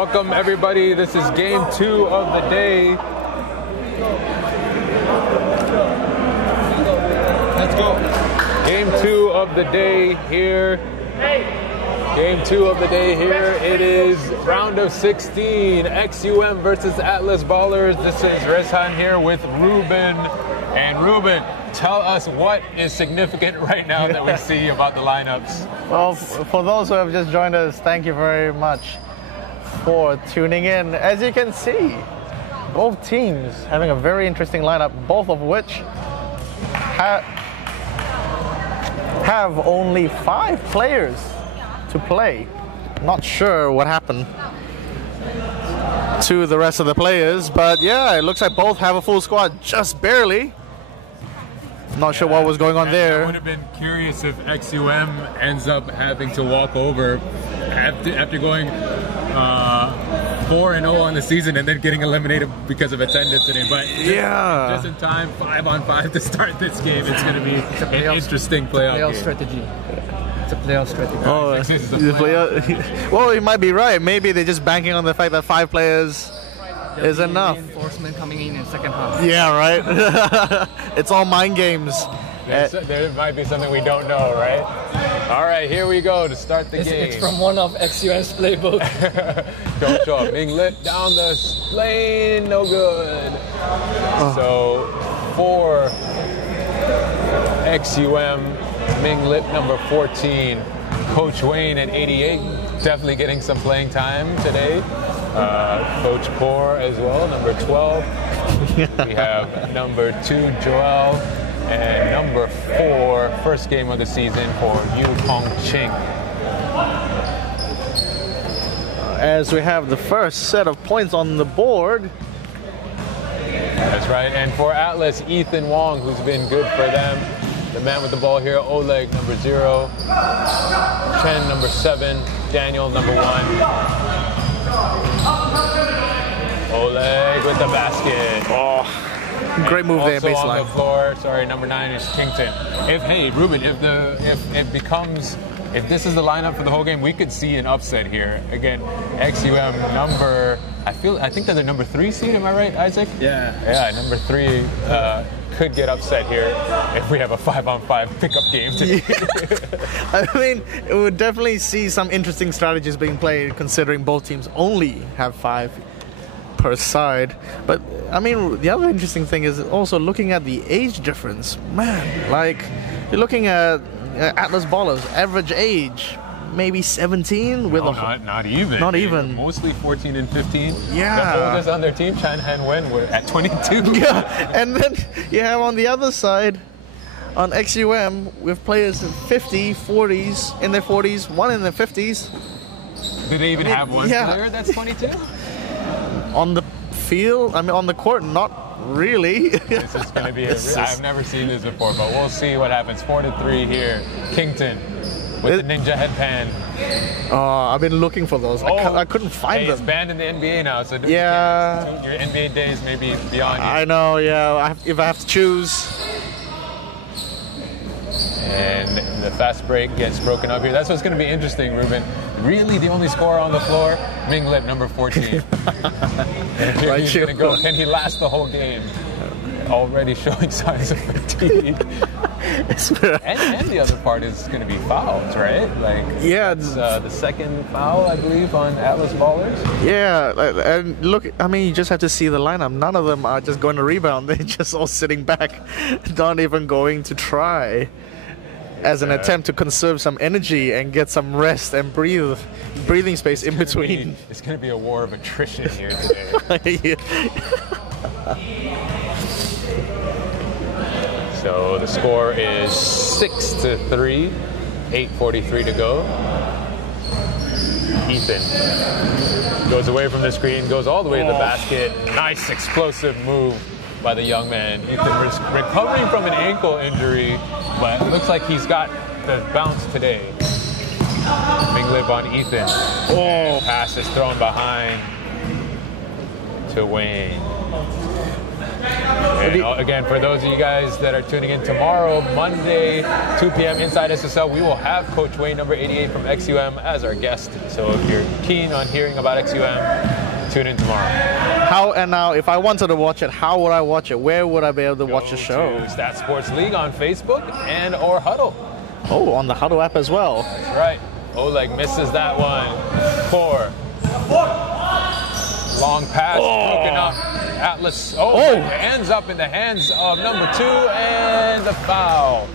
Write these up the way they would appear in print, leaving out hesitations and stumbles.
Welcome everybody, this is game 2 of the day. Let's go. Game 2 of the day here. Game 2 of the day here. It is round of 16, XUM versus Atlas Ballers. This is Rezhan here with Ruben. And Ruben, tell us what is significant right now that we see about the lineups. Well, for those who have just joined us, thank you very much for tuning in. As you can see, both teams having a very interesting lineup, both of which have only 5 players to play. Not sure what happened to the rest of the players, but yeah, it looks like both have a full squad, just barely. Not sure what was going on there. I would have been curious if XUM ends up having to walk over after going 4-0 on the season and then getting eliminated because of attendance today. But just in time, 5-on-5 to start this game. It's going to be an interesting playoff strategy. It's a playoff strategy. Well, you might be right. Maybe they're just banking on the fact that 5 players is enough. Reinforcement coming in second half. Yeah, right. It's all mind games. There might be something we don't know, right? All right, here we go to start the game. It's from one of XUM's playbook. Don't show up. Being lit down the lane, no good. So for XUM, Ming Lip number 14, Coach Wayne at 88, definitely getting some playing time today. Coach Core as well, number 12. We have number 2, Joel, and number 4, first game of the season for Yu Hong Ching. As we have the first set of points on the board. That's right, and for Atlas, Ethan Wong, who's been good for them. The man with the ball here, Oleg, number 0. Chen, number 7. Daniel, number 1. Oleg with the basket. Oh, great move there, baseline. Also on the floor, sorry, number 9 is Kington. Ruben, if this is the lineup for the whole game, we could see an upset here. Again, XUM number, I think they're the number 3 seed, am I right, Isaac? Yeah. Yeah, number 3 could get upset here if we have a 5-on-5 pickup game today. I mean, it would definitely see some interesting strategies being played considering both teams only have 5 per side. But I mean, the other interesting thing is also looking at the age difference. Man, like you're looking at Atlas Ballers, average age maybe 17 with not even. Mostly 14 and 15. Yeah. The oldest on their team, Chan Han Wen, were at 22. Yeah, and then you have on the other side, on XUM, with players in 50, 40s, in their 40s, one in their 50s. Do they even have one player that's 22? On the field, I mean, on the court, not really. This is going to be I've never seen this before, but we'll see what happens. 4-3 here. Kington with the ninja headband. I've been looking for those. I couldn't find them. It's banned in the NBA now, so yeah, your NBA days may be beyond you. I know, yeah. If I have to choose. And the fast break gets broken up here. That's what's going to be interesting, Ruben. Really, the only scorer on the floor, Ming Lip, number 14. And he's going to go. Can he last the whole game? Already showing signs of fatigue. and the other part is going to be fouls, right? Like, yeah, it's the second foul, I believe, on Atlas Ballers. Yeah, and look, I mean, you just have to see the lineup. None of them are just going to rebound. They're just all sitting back, not even going to try, as an attempt to conserve some energy and get some rest and breathing space in between. It's going to be a war of attrition here today. So the score is 6-3, 8:43 to go. Ethan goes away from the screen, goes all the way to the basket. Nice explosive move by the young man. Ethan recovering from an ankle injury, but it looks like he's got the bounce today. Big lip on Ethan. Pass is thrown behind. to Wayne. And again, for those of you guys that are tuning in tomorrow, Monday, 2 p.m. inside SSL, we will have Coach Wayne, number 88 from XUM, as our guest. So if you're keen on hearing about XUM, tune in tomorrow. And now, if I wanted to watch it, how would I watch it? Where would I be able to watch the show? To StatSports League on Facebook and or Huddle. Oh, on the Huddle app as well. That's right. Oleg misses that one. 4. Long pass, broken up. Atlas, it ends up in the hands of number 2, and the foul.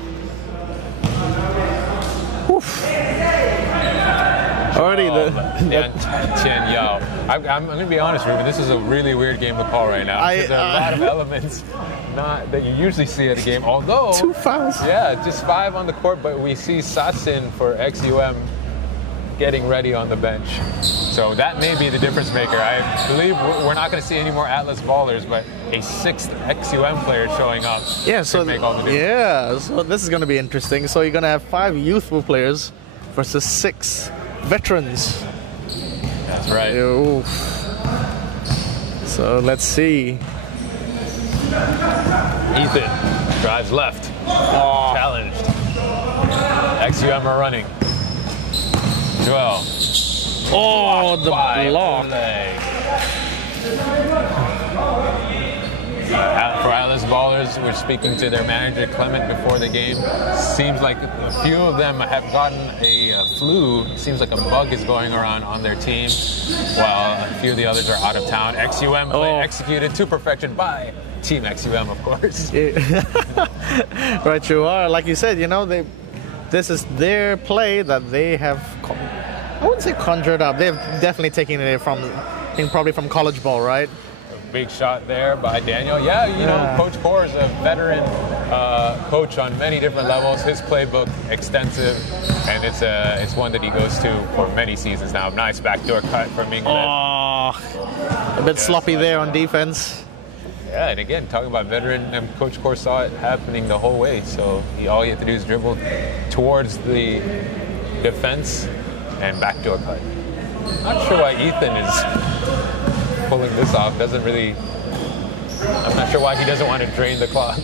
Already Tian Yao. I'm going to be honest, Ruben, this is a really weird game to call right now. There's a lot of elements that you usually see at a game, although 2 fouls. Yeah, just 5 on the court, but we see Sasin for XUM getting ready on the bench. So that may be the difference maker. I believe we're not going to see any more Atlas ballers, but a 6th XUM player showing up could make all the difference. Yeah, so this is going to be interesting. So you're going to have 5 youthful players versus 6 veterans. That's right. Oof. So let's see. Ethan drives left. Challenged. XUM are running. Joel. The block. For Atlas ballers, we're speaking to their manager, Clement, before the game. Seems like a few of them have gotten a flu. Seems like a bug is going around on their team, while a few of the others are out of town. XUM executed to perfection by Team XUM, of course. Right, you are. Like you said, this is their play that they have, I wouldn't say conjured up. They've definitely taken it from, I think probably from college ball, right? A big shot there by Daniel. Yeah, Coach Core is a veteran coach on many different levels. His playbook extensive, and it's one that he goes to for many seasons now. Nice backdoor cut from England. A bit sloppy there on defense. Yeah, and again, talking about veteran, Coach Core saw it happening the whole way. So all he had to do is dribble towards the defense and backdoor cut. Not sure why Ethan is pulling this off. I'm not sure why he doesn't want to drain the clock.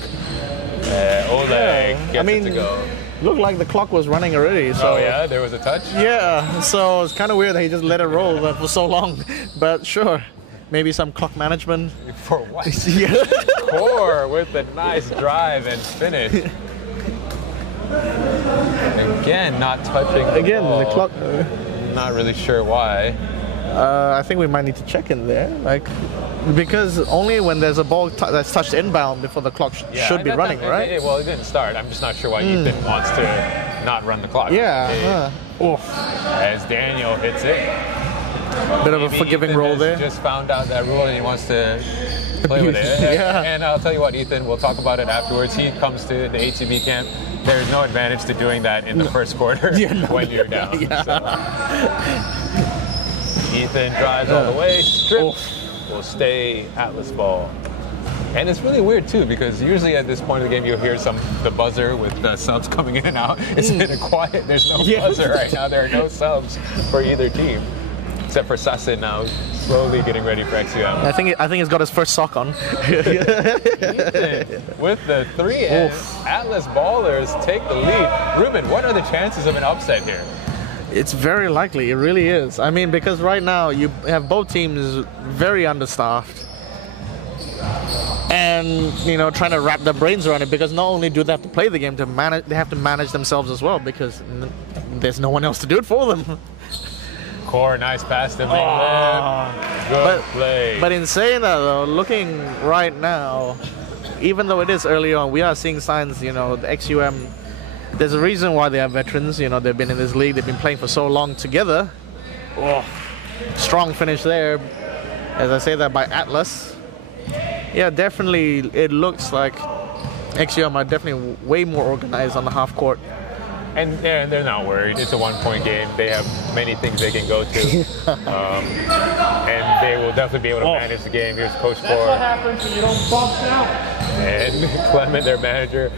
Oleg gets it to go. Looked like the clock was running already. So. Oh yeah, there was a touch? Yeah, so it's kind of weird that he just let it roll for so long. But sure. Maybe some clock management. For what? Yeah. Core with a nice drive and finish. Again, not touching the ball. The clock. Not really sure why. I think we might need to check in there, because only when there's a ball that's touched inbound before the clock should be running, right? Well, it didn't start. I'm just not sure why Ethan wants to not run the clock. Yeah. As Daniel hits it. Bit of a forgiving roll there. Just found out that rule and he wants to play with it. Yeah. And I'll tell you what, Ethan, we'll talk about it afterwards. He comes to the ATB camp. There's no advantage to doing that in the first quarter when you're down. So. Ethan drives all the way. Strip will stay Atlas ball. And it's really weird too, because usually at this point of the game you'll hear the buzzer with the subs coming in and out. It's been a quiet. There's no buzzer right now. There are no subs for either team. Except for Sasin now, slowly getting ready for XUM. I think he's got his first sock on. With the 3, and Atlas ballers take the lead. Ruben, what are the chances of an upset here? It's very likely. It really is. I mean, because right now you have both teams very understaffed. And, trying to wrap their brains around it, because not only do they have to play the game, they have to manage themselves as well, because there's no one else to do it for them. Core, nice pass to England. Good play. But in saying that, though, looking right now, even though it is early on, we are seeing signs, the XUM, there's a reason why they are veterans. They've been in this league, they've been playing for so long together. Strong finish there, as I say that, by Atlas. Yeah, definitely, it looks like XUM are definitely way more organized on the half court. And they're not worried. It's a one-point game. They have many things they can go to. And they will definitely be able to manage the game. Here's Coach Core. That's what happens when you don't bump out. And Clement, their manager,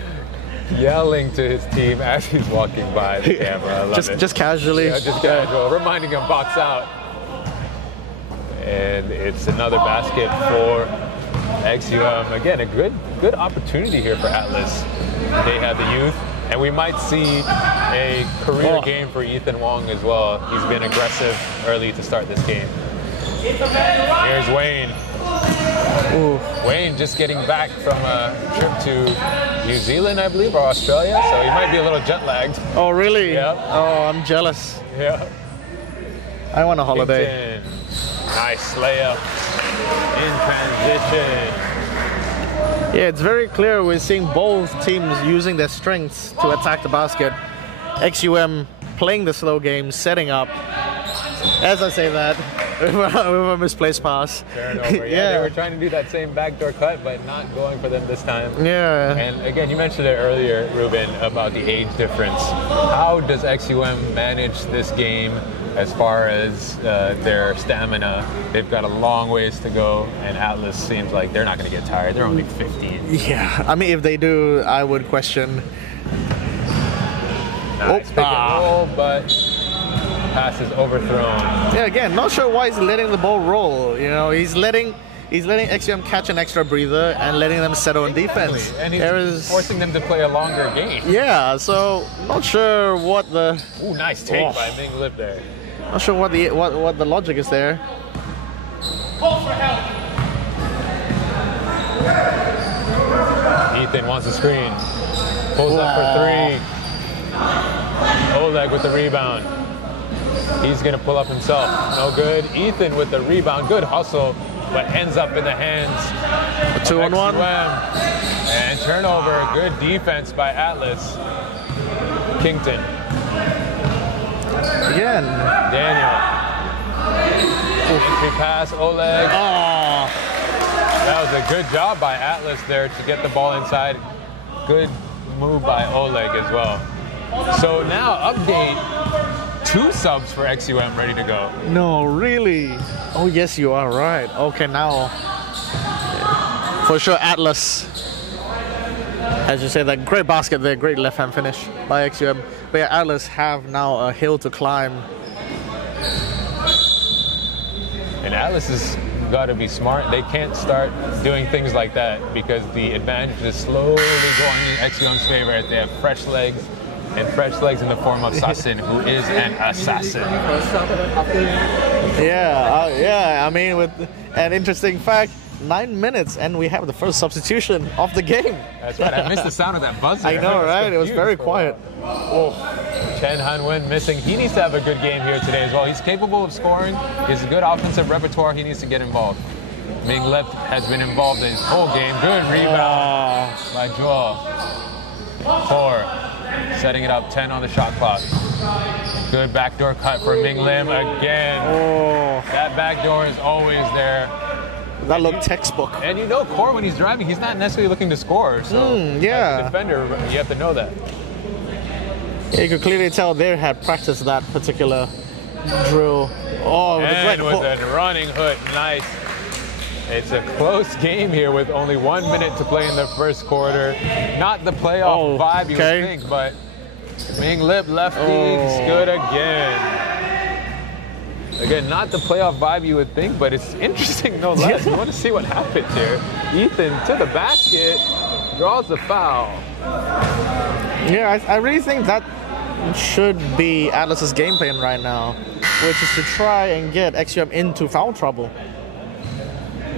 yelling to his team as he's walking by the camera. I love it. Just casually. Yeah, just casual. Reminding him, box out. And it's another basket for XUM. Again, a good opportunity here for Atlas. They have the youth, and we might see a career game for Ethan Wong as well. He's been aggressive early to start this game. Here's Wayne. Ooh. Wayne just getting back from a trip to New Zealand, I believe, or Australia, so he might be a little jet lagged. Oh, really? Yep. Oh, I'm jealous. Yeah. I want a holiday. Kington. Nice layup in transition. Yeah, it's very clear we're seeing both teams using their strengths to attack the basket. XUM playing the slow game, setting up. As I say that, with a misplaced pass. Turnover. Yeah, they were trying to do that same backdoor cut, but not going for them this time. Yeah. And again, you mentioned it earlier, Ruben, about the age difference. How does XUM manage this game as far as their stamina? They've got a long ways to go, and Atlas seems like they're not going to get tired. They're only 15. Yeah, I mean, if they do, I would question. Nice pick and roll, but pass is overthrown. Yeah, again, not sure why he's letting the ball roll. You know, he's letting XUM catch an extra breather and letting them settle on defense. And he's forcing them to play a longer game. Yeah, so not sure what the. Ooh, nice take by Ming Lip there. Not sure what the logic is there. Ethan wants a screen. Pulls up for three. Oleg with the rebound. He's going to pull up himself. No good. Ethan with the rebound. Good hustle, but ends up in the hands of 2-on-1. And turnover. Good defense by Atlas. Kington. Again. Daniel. Entry pass. Oleg. Oh. That was a good job by Atlas there to get the ball inside. Good move by Oleg as well. So now update. 2 subs for XUM ready to go. No, really? Oh, yes, you are right. Okay, now. For sure, Atlas. As you say, that great basket there, great left-hand finish by XUM. But yeah, Atlas have now a hill to climb. And Atlas has got to be smart. They can't start doing things like that because the advantage is slowly going in XUM's favor as they have fresh legs. And fresh legs in the form of Sasin, who is an assassin. Yeah. I mean, with an interesting fact, 9 minutes, and we have the first substitution of the game. That's right. I missed the sound of that buzzer. I know, right? It was very quiet. Oh, Chen Han-Wen missing. He needs to have a good game here today as well. He's capable of scoring. He has a good offensive repertoire. He needs to get involved. Ming Lip has been involved in his whole game. Good rebound by Joel. 4. Setting it up, 10 on the shot clock. Good backdoor cut for Ming Lim again. Oh. That backdoor is always there. That looked textbook. And you know, Core, when he's driving, he's not necessarily looking to score. So yeah. As a defender, you have to know that. Yeah, you could clearly tell they had practiced that particular drill. Oh, and with a running hook, nice. It's a close game here with only 1 minute to play in the first quarter. Not the playoff vibe you would think, but Ming Lip lefty good again. Again, not the playoff vibe you would think, but it's interesting no less. You want to see what happens here. Ethan to the basket, draws the foul. Yeah, I really think that should be Atlas's game plan right now, which is to try and get XUM into foul trouble.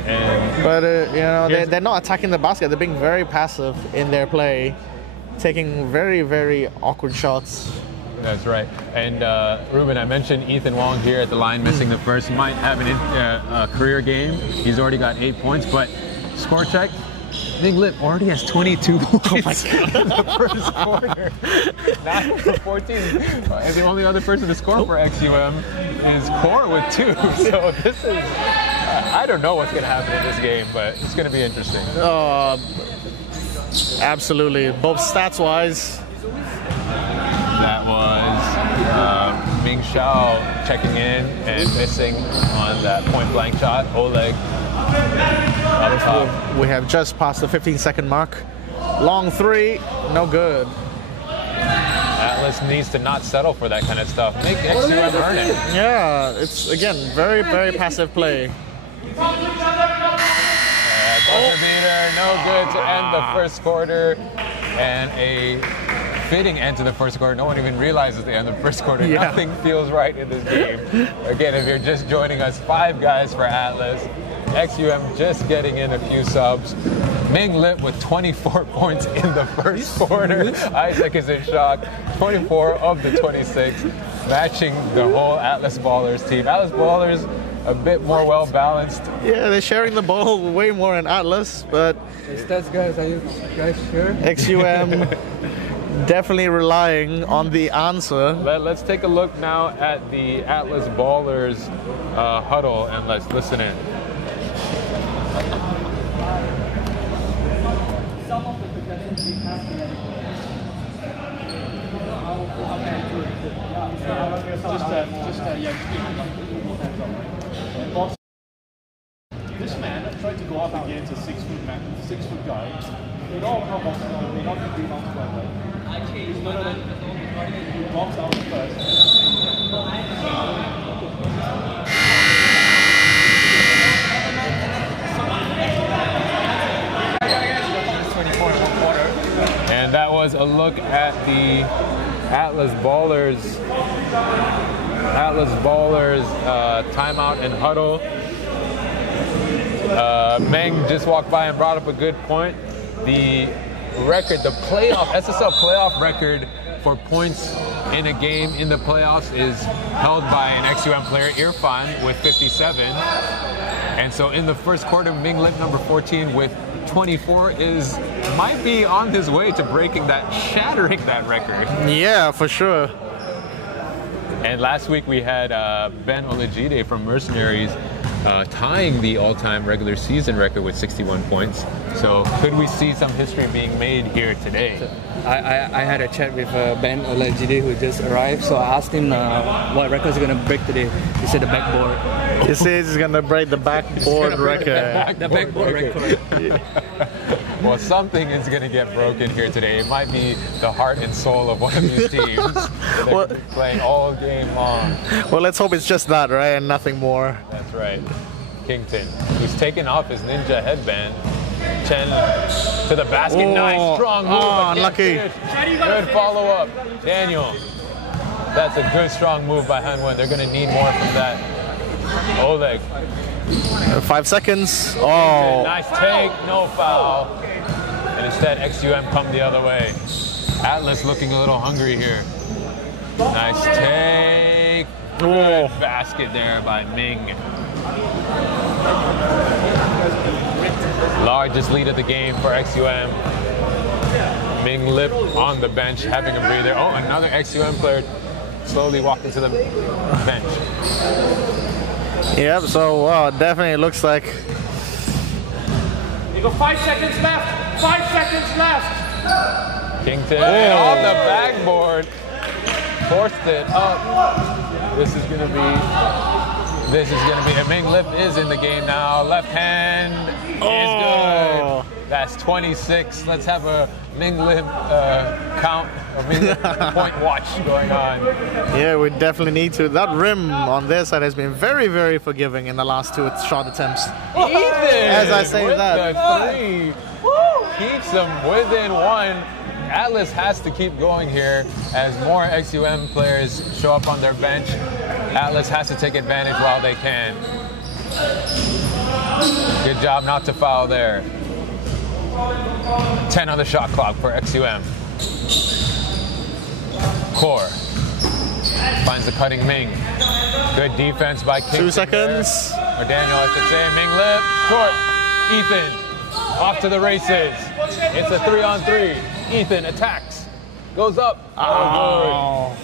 But, you know, they're not attacking the basket. They're being very passive in their play, taking very, very awkward shots. That's right. And, Ruben, I mentioned Ethan Wong here at the line missing the first. He might have a career game. He's already got 8 points, but score check. Ming Lip already has 22 points in the first quarter. 9 for 14. And the only other person to score for XUM is Core with 2. So this is... I don't know what's going to happen in this game, but it's going to be interesting. Absolutely. Both stats-wise. That was Ming Xiao checking in and missing on that point-blank shot. Oleg up top. We have just passed the 15-second mark. Long 3, no good. Atlas needs to not settle for that kind of stuff. Make XUM earn it. Yeah, it's again very, very passive play. Buzzer beater, no good to end the first quarter. And a fitting end to the first quarter. No one even realizes the end of the first quarter. Yeah. Nothing feels right in this game. Again, if you're just joining us, 5 guys for Atlas. XUM just getting in a few subs. Ming Lip with 24 points in the first quarter. Isaac is in shock. 24 of the 26, matching the whole Atlas Ballers team. Atlas Ballers a bit more well balanced. Yeah, they're sharing the ball way more in Atlas, but Stats guys, are you guys sure? XUM definitely relying on the answer. Let's take a look now at the Atlas Ballers huddle and let's listen in. This man tried to go up against a 6-foot guy. You know how boxing may not be rebounds right away. He's not going to box out first. And that was a look at the Atlas Ballers timeout and huddle. Meng just walked by and brought up a good point. The record, the SSL playoff record for points in a game in the playoffs is held by an XUM player, Irfan, with 57. And so in the first quarter, Ming Lip, number 14, with 24, might be on his way to shattering that record. Yeah, for sure. And last week we had Ben Olajide from Mercenaries tying the all-time regular season record with 61 points. So could we see some history being made here today? I had a chat with Ben Olajide who just arrived, so I asked him what records he's going to break today. He said the backboard. He says he's gonna break the backboard record. The backboard record. Well, something is going to get broken here today. It might be the heart and soul of one of these teams. They're playing all game long. Well, let's hope it's just that, right, and nothing more. That's right. Kington, who's taken off his ninja headband. Chen to the basket. Oh, nice, strong move. Unlucky. Good follow-up. Daniel. That's a good, strong move by Hanwon. They're going to need more from that. Oleg. 5 seconds. Oh. Nice take, no foul. And instead, XUM come the other way. Atlas looking a little hungry here. Nice take. Good basket there by Ming. Largest lead of the game for XUM. Ming Lip on the bench having a breather. Oh, another XUM player slowly walking to the bench. Yep, so definitely looks like. You got 5 seconds left. 5 seconds left. Kington on the backboard. Forced it up. This is gonna be. And Ming Lip is in the game now. Left hand is good. That's 26. Let's have a Ming Lip count, or Ming Lip point watch going on. Yeah, we definitely need to. That rim on their side has been very, very forgiving in the last 2 shot attempts. Ethan, as I say with that. the 3 keeps them within 1. Atlas has to keep going here as more XUM players show up on their bench. Atlas has to take advantage while they can. Good job not to foul there. 10 on the shot clock for XUM. Core finds the cutting Ming. Good defense by King. 2 seconds. Or Daniel, I should say. Ming Lip, short. Ethan, off to the races. It's a 3-on-3. Ethan attacks. Goes up. Oh,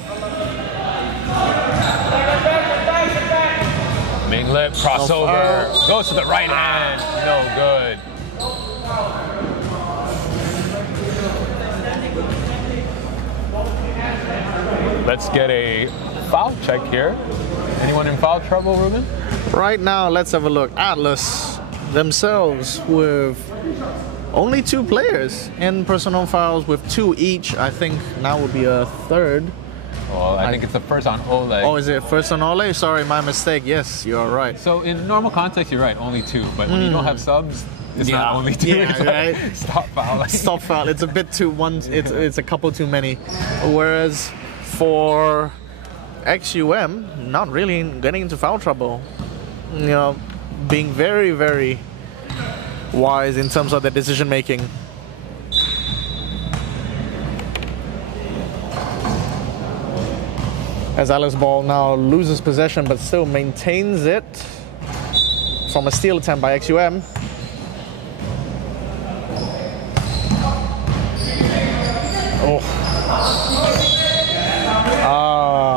good. Ming Lip, crossover. Goes to the right hand. No good. Let's get a foul check here. Anyone in foul trouble, Ruben? Right now, let's have a look. Atlas themselves with Only 2 players in personal fouls with 2 each. I think now would be a third. Well, I think it's the first on Oleg. Oh, is it first on Ole? Sorry, my mistake. Yes, you're right. So in normal context, you're right, only 2. But when you don't have subs, it's not only 2. Yeah, It's like, right. stop fouling. Stop foul. It's a bit too it's a couple too many. Whereas for XUM, not really getting into foul trouble. You know, being very, very wise in terms of their decision making. As Alice Ball now loses possession but still maintains it from a steal attempt by XUM.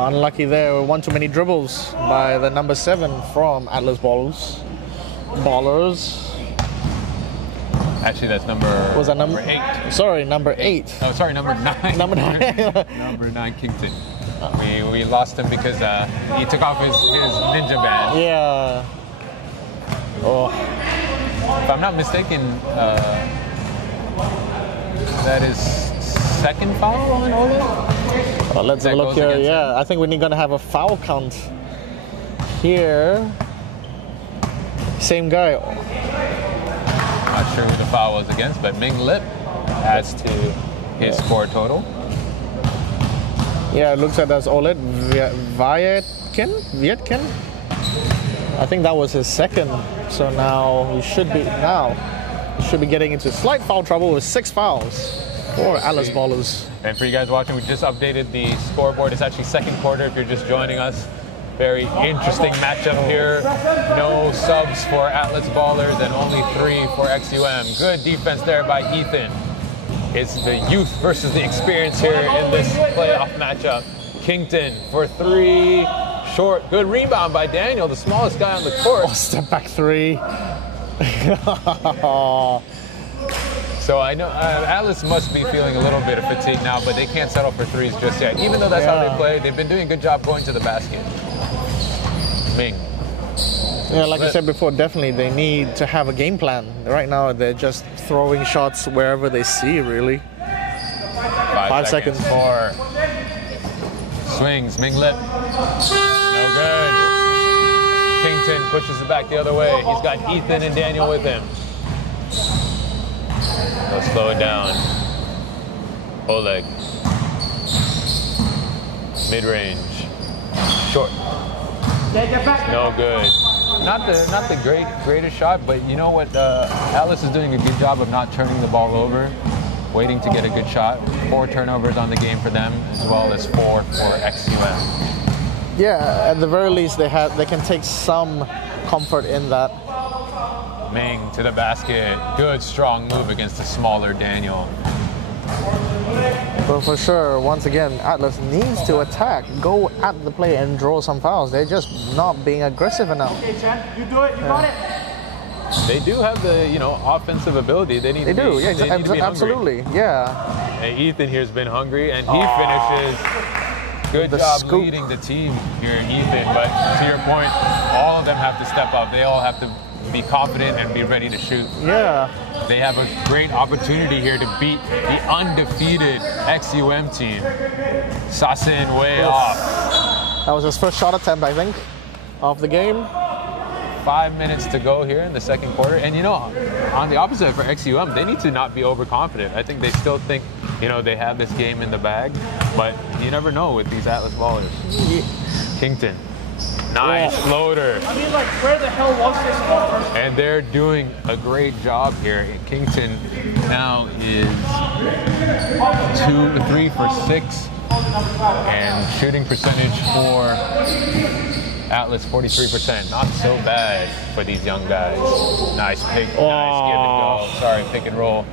Unlucky there. 1 too many dribbles by the number 7 from Atlas Ballers. Actually, that's number 8. Sorry, number 8. Oh, sorry, number 9. Number 9. Number 9, Kington. We lost him because he took off his ninja band. Yeah. Oh. If I'm not mistaken, that is second foul on Oleg? Let's have a look here. Yeah, I think we're going to have a foul count here. Same guy. Not sure who the foul was against, but Ming Lip adds to his score total. Yeah, it looks like that's Oleg Vietkin. I think that was his second. So now he should be getting into slight foul trouble with 6 fouls for Alice Ballers. And for you guys watching, we just updated the scoreboard. It's actually second quarter if you're just joining us. Very interesting matchup here. No subs for Atlas Ballers and only 3 for XUM. Good defense there by Ethan. It's the youth versus the experience here in this playoff matchup. Kington for 3, short. Good rebound by Daniel, the smallest guy on the court. Oh, step back 3. So I know Atlas must be feeling a little bit of fatigue now, but they can't settle for 3s just yet. Even though that's how they play, they've been doing a good job going to the basket. Ming. Yeah, like I said before, definitely they need to have a game plan. Right now, they're just throwing shots wherever they see, really. 5 seconds. 4. Swings, Ming Lip. No good. Kington pushes it back the other way. He's got Ethan and Daniel with him. They'll slow it down. Oleg. Mid-range. Short. No good. Not the greatest shot, but you know what? Atlas is doing a good job of not turning the ball over, waiting to get a good shot. 4 turnovers on the game for them, as well as 4 for XUM. Yeah, at the very least, they can take some comfort in that. Ming to the basket. Good, strong move against the smaller Daniel. But for sure, once again, Atlas needs to attack, go at the play and draw some fouls. They're just not being aggressive enough. Okay, Chen, you do it. You got it. They do have the offensive ability. They need to be absolutely, hungry. Yeah. And Ethan here's been hungry, and he finishes. Good job leading the team here, Ethan. But to your point, all of them have to step up. They all have to be confident and be ready to shoot. Yeah. They have a great opportunity here to beat the undefeated XUM team. Sasin way off. That was his first shot attempt, I think, of the game. 5 minutes to go here in the second quarter. And on the opposite for XUM, they need to not be overconfident. I think they still think, they have this game in the bag. But you never know with these Atlas Ballers. Kington. Nice floater. I mean, where the hell was this ball? And they're doing a great job here. Kington now is 3 for 6. And shooting percentage for Atlas 43%. Not so bad for these young guys. Nice pick. Nice give and go. Sorry, pick and roll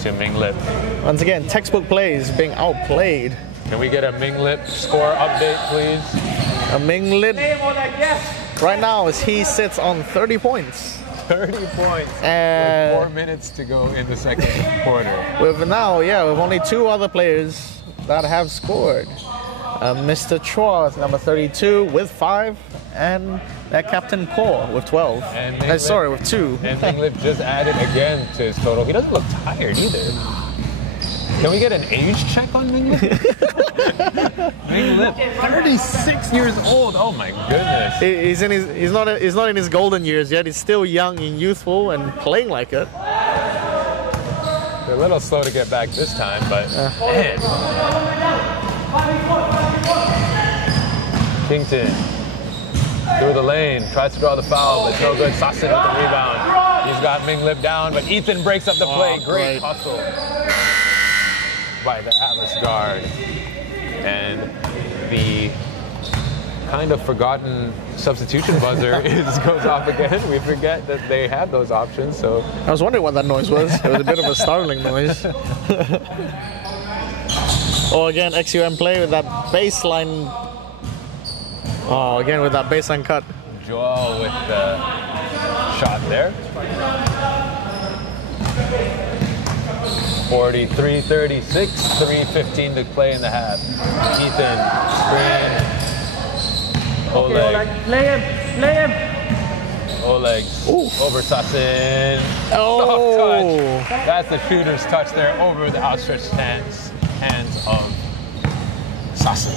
to Ming Lip. Once again, textbook plays being outplayed. Can we get a Ming Lip score update, please? A Ming Lip right now as he sits on 30 points. 30 points and with 4 minutes to go in the second quarter. With only 2 other players that have scored. Mr. Chua, number 32, with 5, and that Captain Core with 12. And sorry, with 2. And Minglip just added again to his total. He doesn't look tired either. Can we get an age check on Minglip? Minglip, 36 years old. Oh my goodness. He's not in his golden years yet. He's still young and youthful and playing like it. They're a little slow to get back this time, but man. Kington through the lane, tries to draw the foul, but no good. Sasson with the rebound. He's got Minglip down, but Ethan breaks up the play. Great hustle by the Atlas guard. And the kind of forgotten substitution buzzer goes off again. We forget that they had those options. So I was wondering what that noise was. It was a bit of a startling noise. Oh, again, XUM play with that baseline. Oh, again with that baseline cut. Joel with the shot there. 43-36, 3:15 to play in the half. Ethan, screen. Oleg. Play him. Oleg over Sasson. Oh! Soft touch. That's the shooter's touch there over the outstretched hands of Sasson.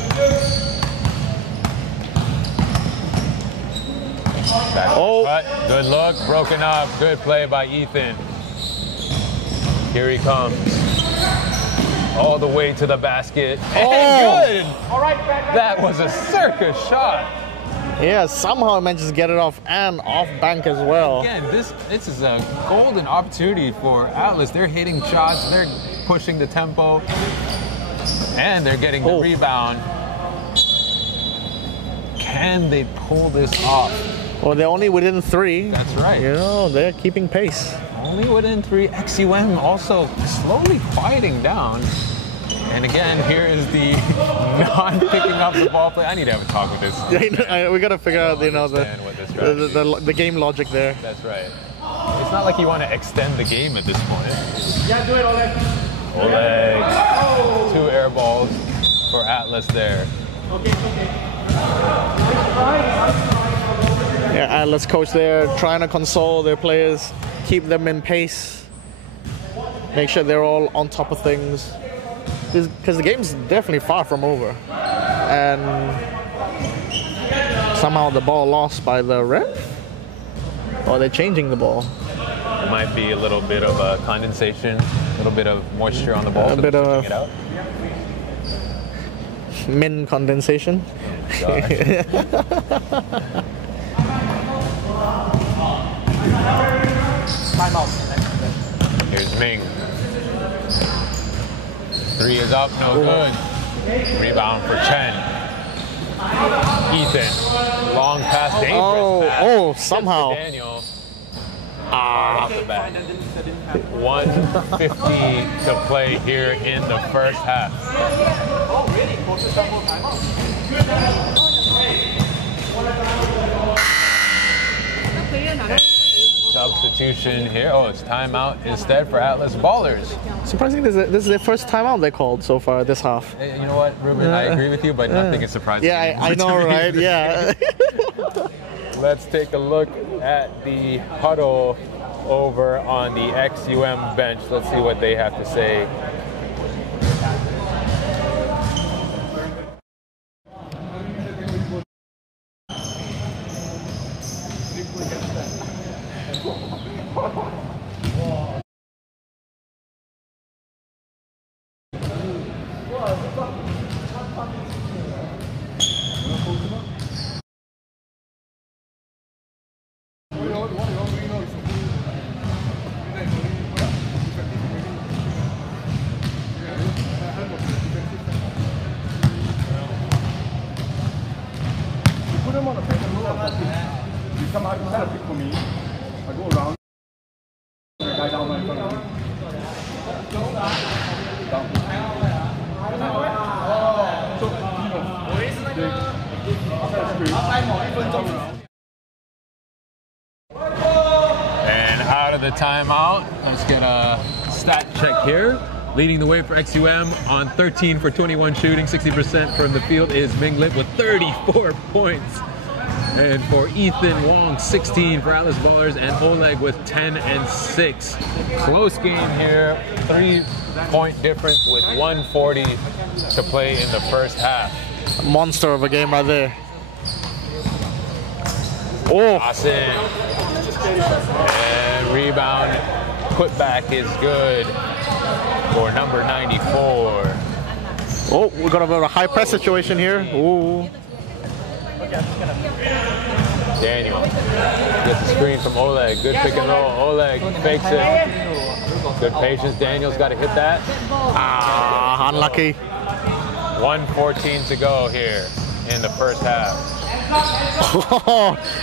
Cut. Good look, broken up. Good play by Ethan. Here he comes. All the way to the basket. And good! All right, that was a circus shot. Yeah, somehow manages to get it off and off bank as well. Again, this is a golden opportunity for Atlas. They're hitting shots, they're pushing the tempo, and they're getting the rebound. Can they pull this off? Well, they're only within 3. That's right. You know, they're keeping pace. Only within 3. XUM also slowly quieting down. And again, here is the non-picking up the ball play. I need to have a talk with this. We got to figure out, you know, the game logic there. That's right. It's not like you want to extend the game at this point. Yeah, do it, Oleg. Oleg. 2 air balls for Atlas there. Okay. Yeah, Atlas coach there trying to console their players, keep them in pace, make sure they're all on top of things. Because the game's definitely far from over. And somehow the ball lost by the ref? Or they're changing the ball? It might be a little bit of a condensation, a little bit of moisture on the ball. A bit of it out. Min condensation. Here's Ming. 3 is up, no good. Rebound for Chen. Ethan, long pass, dangerous pass. Somehow. Daniel. Off the bat. 1:50 to play here in the first half. Oh, really? Substitution here. Oh, it's timeout instead for Atlas Ballers. Surprisingly, this is their first timeout they called so far this half. You know what, Ruben? I agree with you, but nothing is surprising. Yeah, I know, right? Yeah. Let's take a look at the huddle over on the XUM bench. Let's see what they have to say. You come out, you set a pick for me. I go around. The guy down in front of me. And out of the timeout, let's get a stat check here. Leading the way for XUM on 13 for 21 shooting, 60% from the field is Minglet with 34 points. And for Ethan Wong, 16 for Atlas Ballers, and Oleg with 10 and 6. Close game here, 3-point difference with 1:40 to play in the first half. A monster of a game right there. Oh! Awesome. And rebound, put back is good for number 94. Oh, we got a bit of a high press situation here. Ooh. Daniel gets the screen from Oleg. Good pick and roll. Oleg fakes it. Good patience. Daniel's got to hit that. Ah, unlucky. 1:14 to go here in the first half.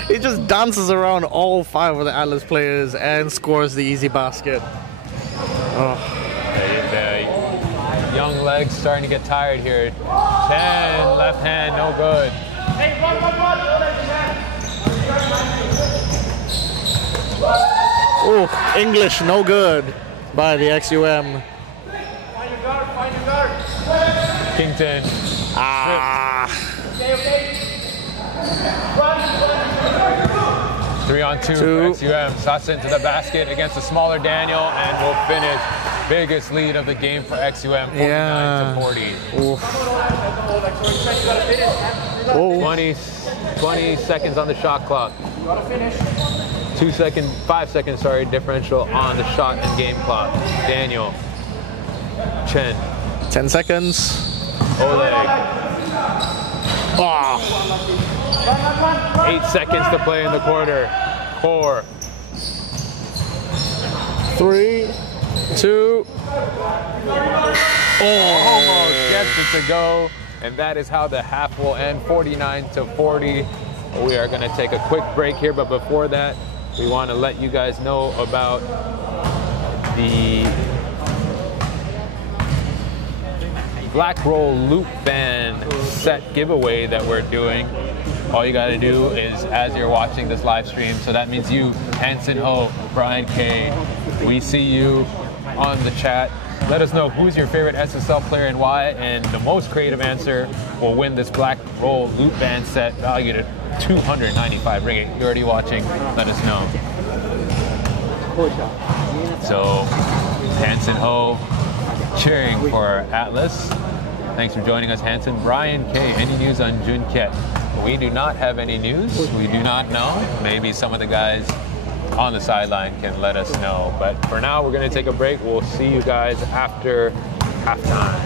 He just dances around all 5 of the Atlas players and scores the easy basket. Oh. The young legs starting to get tired here. 10, left hand, no good. Oh, English, no good by the XUM. Kington. Ah. 3-on-2 for XUM. Sasha into the basket against the smaller Daniel, and will finish. Biggest lead of the game for XUM, 49 to 40. Oof. Oh. 20 seconds on the shot clock. 5 seconds, sorry, differential on the shot and game clock. Daniel. Chen. 10 seconds. Oleg. Ah. 8 seconds to play in the quarter. 4. 3, 2. Almost gets it to go. And that is how the half will end, 49 to 40. We are going to take a quick break here, but before that, we want to let you guys know about the Black Roll Loop Band set giveaway that we're doing. All you got to do is, as you're watching this live stream, so that means you, Hanson Ho, Brian K, we see you on the chat. Let us know who's your favorite SSL player and why, and the most creative answer will win this Black Roll Loop Band set valued at 295 ringgit. You're already watching, let us know. So, Hanson Ho cheering for Atlas. Thanks for joining us, Hanson. Brian K, any news on Jun Kiet? We do not have any news. We do not know. Maybe some of the guys on the sideline can let us know. But for now, we're going to take a break. We'll see you guys after halftime.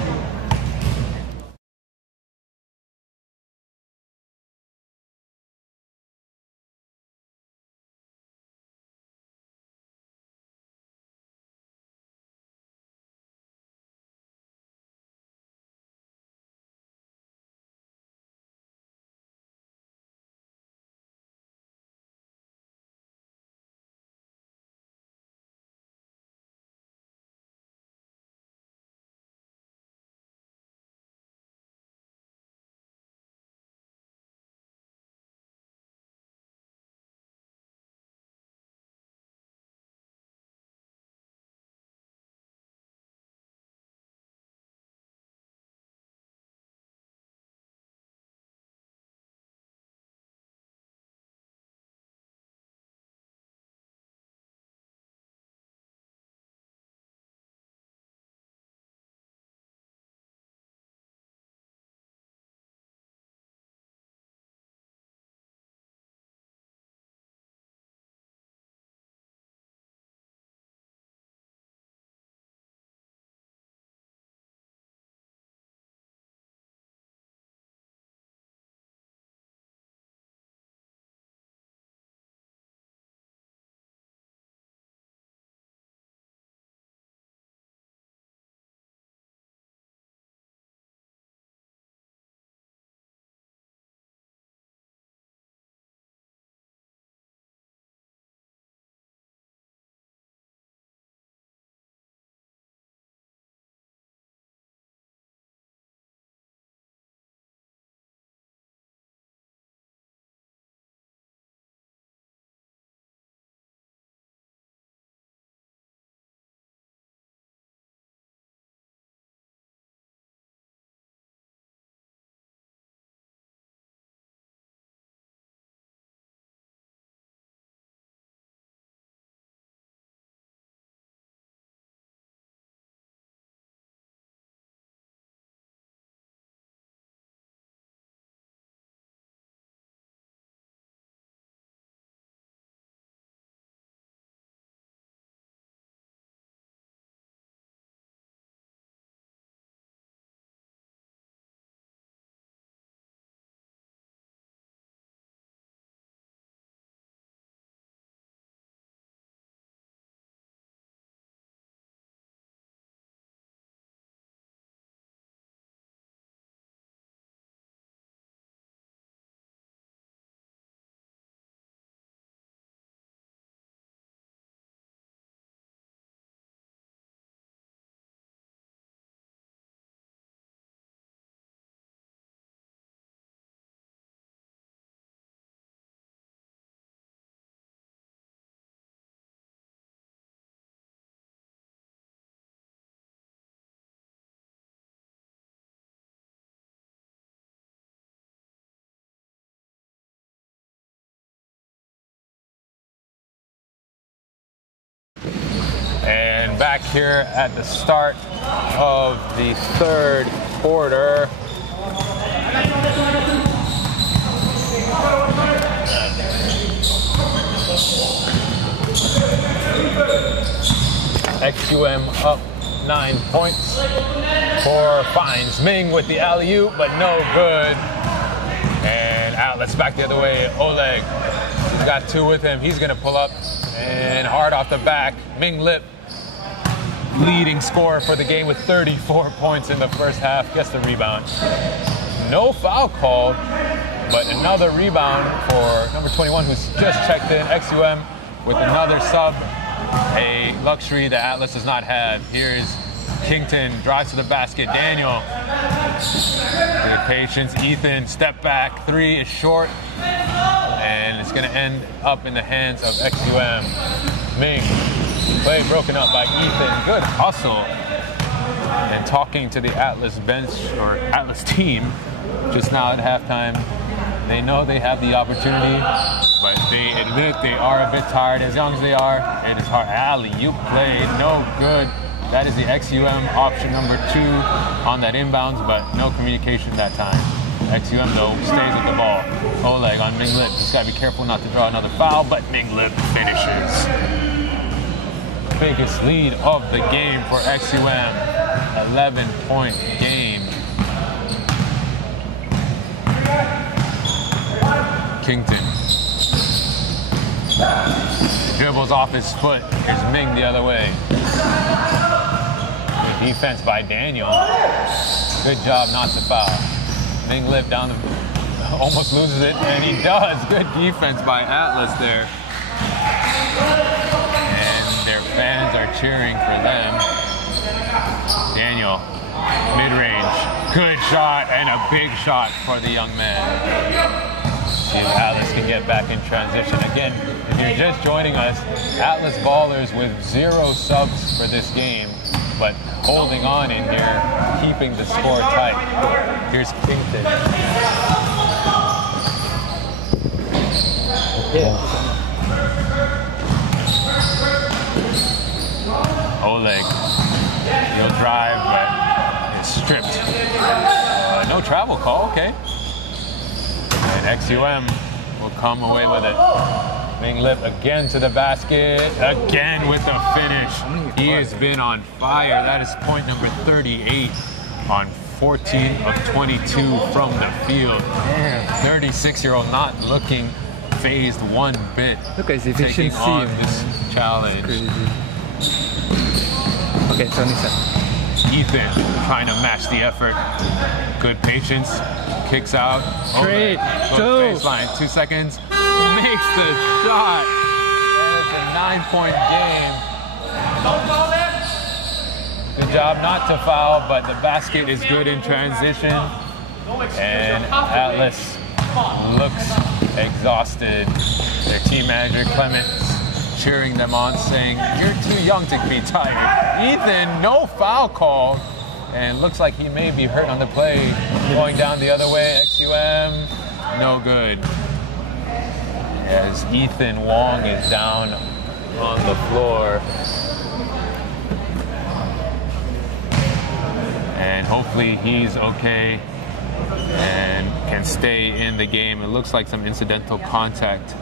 back here at the start of the third quarter. XUM up 9 points. 4 finds Ming with the alley-oop, but no good. And Atlas back the other way. Oleg, he's got 2 with him. He's going to pull up and hard off the back. Ming Lip, leading scorer for the game with 34 points in the first half, gets the rebound. No foul called, but another rebound for number 21 who's just checked in. XUM with another sub, a luxury that Atlas does not have. Here's Kington, drives to the basket. Daniel, good patience. Ethan, step back. 3 is short, and it's going to end up in the hands of XUM. Ming, play broken up by Ethan. Good hustle. And talking to the Atlas bench, or Atlas team, just now at halftime, they know they have the opportunity, but they admit they are a bit tired, as young as they are, and it's hard. Alley-oop play, no good. That is the XUM option number 2 on that inbounds, but no communication that time. XUM, though, stays with the ball. Oleg on Ming Lip. He's got to be careful not to draw another foul, but Ming Lip finishes. Biggest lead of the game for XUM. 11-point game. Kington dribbles off his foot. Here's Ming the other way. Good defense by Daniel. Good job not to foul. Ming Lip down the, almost loses it, and he does. Good defense by Atlas there. And their fans are cheering for them. Daniel, mid-range. Good shot, and a big shot for the young man. See if Atlas can get back in transition. Again, if you're just joining us, Atlas Ballers with 0 subs for this game, but holding on in here, keeping the score tight. Here's Kington. Oleg, he'll drive, but it's stripped. No travel call, okay. And XUM will come away with it. Ming Lip again to the basket, again with the finish. He has been on fire. That is point number 38 on 14 of 22 from the field. 36-year-old not looking phased one bit. Look at his efficiency. Taking on this challenge. Okay, 27. Ethan trying to match the effort. Good patience. Kicks out. Straight. Goes baseline. 2 seconds. Makes the shot. It's a 9-point game. Good job not to foul, but the basket is good in transition. And Atlas looks exhausted. Their team manager, Clement, cheering them on, saying, "You're too young to be tired." Ethan, no foul call. And looks like he may be hurt on the play. Going down the other way, XUM, no good. As Ethan Wong is down on the floor. And hopefully he's okay and can stay in the game. It looks like some incidental contact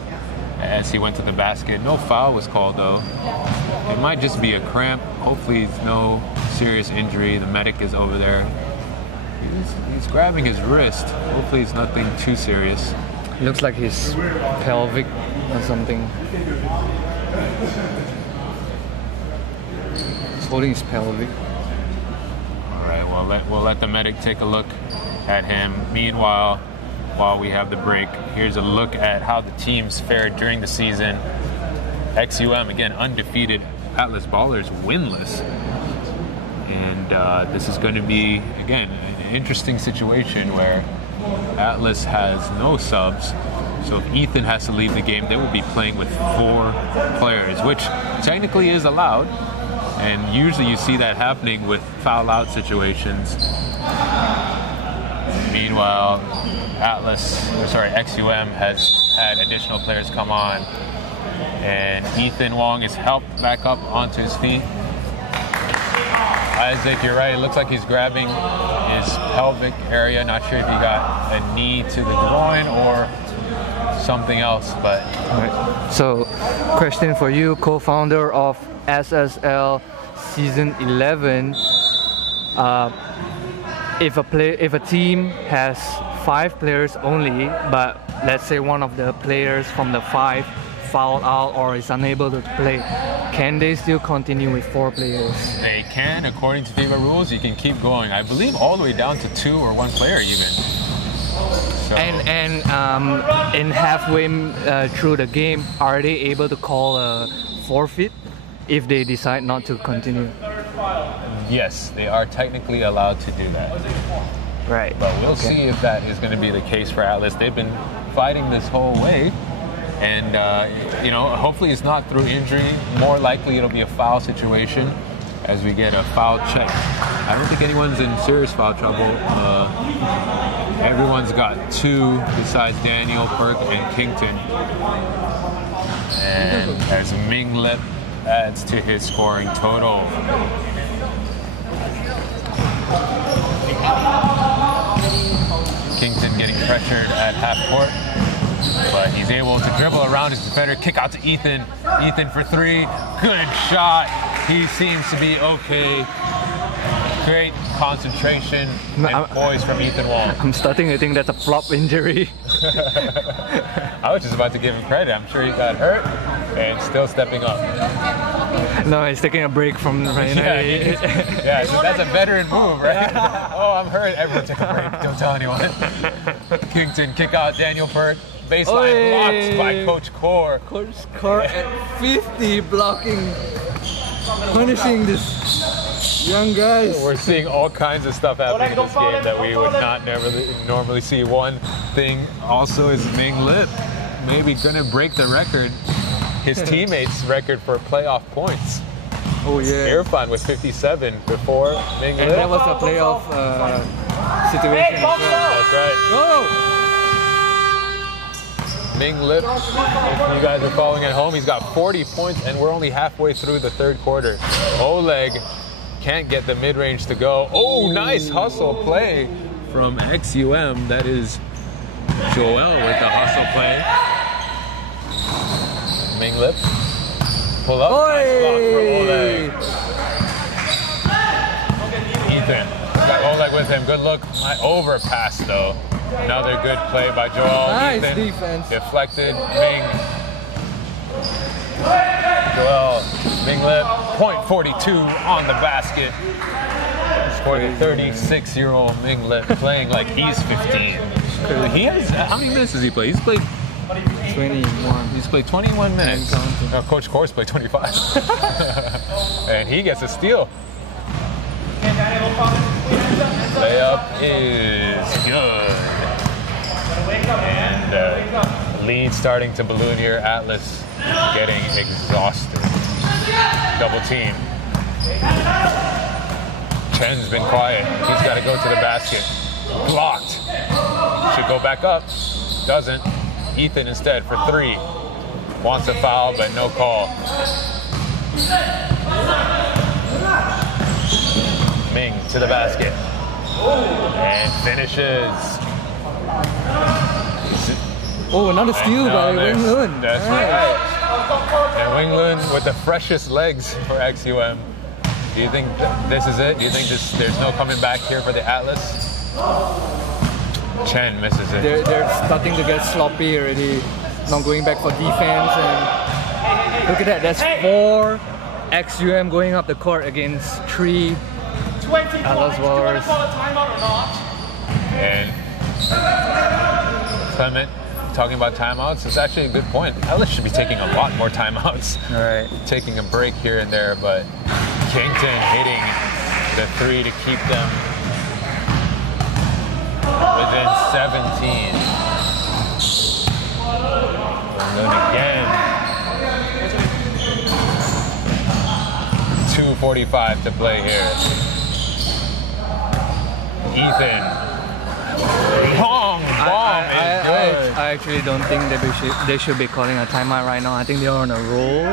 as he went to the basket. No foul was called, though. It might just be a cramp. Hopefully it's no serious injury. The medic is over there. He's grabbing his wrist. Hopefully it's nothing too serious. It looks like his pelvic or something. He's holding his pelvic. All right, well, we'll let the medic take a look at him. Meanwhile, while we have the break, here's a look at how the teams fared during the season. XUM, again, undefeated. Atlas Ballers winless. And this is going to be, again, an interesting situation where Atlas has no subs. So if Ethan has to leave the game, they will be playing with 4 players, which technically is allowed. And usually you see that happening with foul-out situations. Meanwhile, XUM has had additional players come on. And Ethan Wong is helped back up onto his feet. Isaac, you're right. It looks like he's grabbing his pelvic area. Not sure if he got a knee to the groin or something else, but... All right. So, question for you, co-founder of SSL Season 11. If a team has 5 players only, but let's say one of the players from the 5 fouled out or is unable to play, can they still continue with 4 players? They can, according to FIBA rules. You can keep going. I believe all the way down to 2 or 1 player even. So. And in halfway through the game, are they able to call a forfeit if they decide not to continue? Yes, they are technically allowed to do that. Right. But we'll see if that is going to be the case for Atlas. They've been fighting this whole way. And, you know, hopefully it's not through injury. More likely it'll be a foul situation as we get a foul check. I don't think anyone's in serious foul trouble. Everyone's got 2 besides Daniel, Perk, and Kington. And as Ming Lip adds to his scoring total. Kington getting pressured at half court, but he's able to dribble around his defender, kick out to Ethan. Ethan for 3, good shot. He seems to be okay. Great concentration and poise from Ethan Wong. I'm starting to think that's a flop injury. I was just about to give him credit. I'm sure he got hurt and still stepping up. No, he's taking a break from right now. Yeah, so that's a veteran move, right? Oh, I'm hurt. Everyone take a break. Don't tell anyone. Kington kick out Daniel Perk. Baseline blocked by Coach Core. Coach Core at 50 blocking, punishing this young guys. We're seeing all kinds of stuff happening in this game that we would not normally see. One thing also is Ming Lip maybe going to break the record, his teammates' record for playoff points. Oh yeah. Irfan with 57 before Ming Lip. And that was a playoff situation. That's right. Go! Ming Lip, if you guys are following at home, he's got 40 points and we're only halfway through the 3rd quarter. Oleg can't get the mid-range to go. Oh, nice hustle play from XUM. That is Joel with the hustle play. Ming Lip, pull up. Nice block for Oleg. Ethan, got Oleg with him. Good look. My overpass though. Another good play by Joel. Nice Ethan defense. Deflected. Ming. Joel. Ming Lip. .42 on the basket. For the 36-year-old Ming Lip playing like he's 15. He has, how many minutes has he played? He's played 21. He's played 21 minutes. Coach Course played 25. And he gets a steal. Layup is good. And lead starting to balloon here. Atlas getting exhausted. Double team. Chen's been quiet. He's got to go to the basket. Blocked. Should go back up. Doesn't. Ethan instead for 3. Wants a foul, but no call. Ming to the basket. And finishes. Oh, another steal by Wing Lun. That's right. And Wing Lun with the freshest legs for XUM. Do you think this is it? Do you think there's no coming back here for the Atlas? Chen misses it. They're starting to get sloppy already. Not going back for defense. And look at that. That's 4 XUM going up the court against 3 Atlas Ballers. And Clement talking about timeouts. It's actually a good point. Atlas should be taking a lot more timeouts. Right. Taking a break here and there, but Kington hitting the 3 to keep them within 17. And then again. 2:45 to play here. Ethan. Long bomb is good. I actually don't think they should be calling a timeout right now. I think they're on a roll.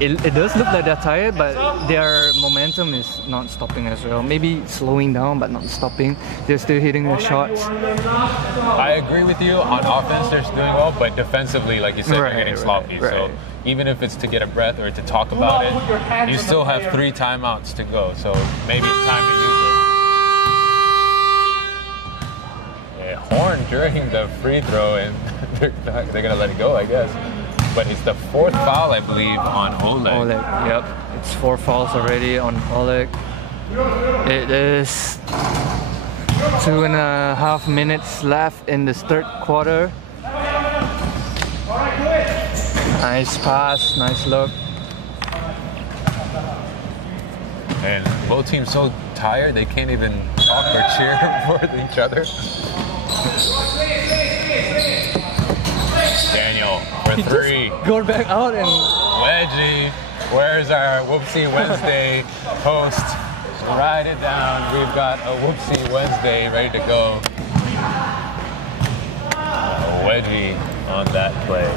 it does look like they're tired, but their momentum is not stopping as well. Maybe slowing down, but not stopping. They're still hitting their shots. I agree with you. On offense, they're doing well, but defensively, like you said, they're getting sloppy. So even if it's to get a breath or to talk about it, you still have 3 timeouts to go. So maybe it's time to use it. A horn during the free throw, and they're gonna let it go, I guess. But it's the 4th foul, I believe, on Oleg. Oleg, yep. It's 4 fouls already on Oleg. It is 2.5 minutes left in this 3rd quarter. Nice pass, nice look. And both teams so tired they can't even talk or cheer for each other. Daniel for 3. Go back out and Wedgie. Where's our Whoopsie Wednesday host? Write it down. We've got a Whoopsie Wednesday ready to go. A wedgie on that play.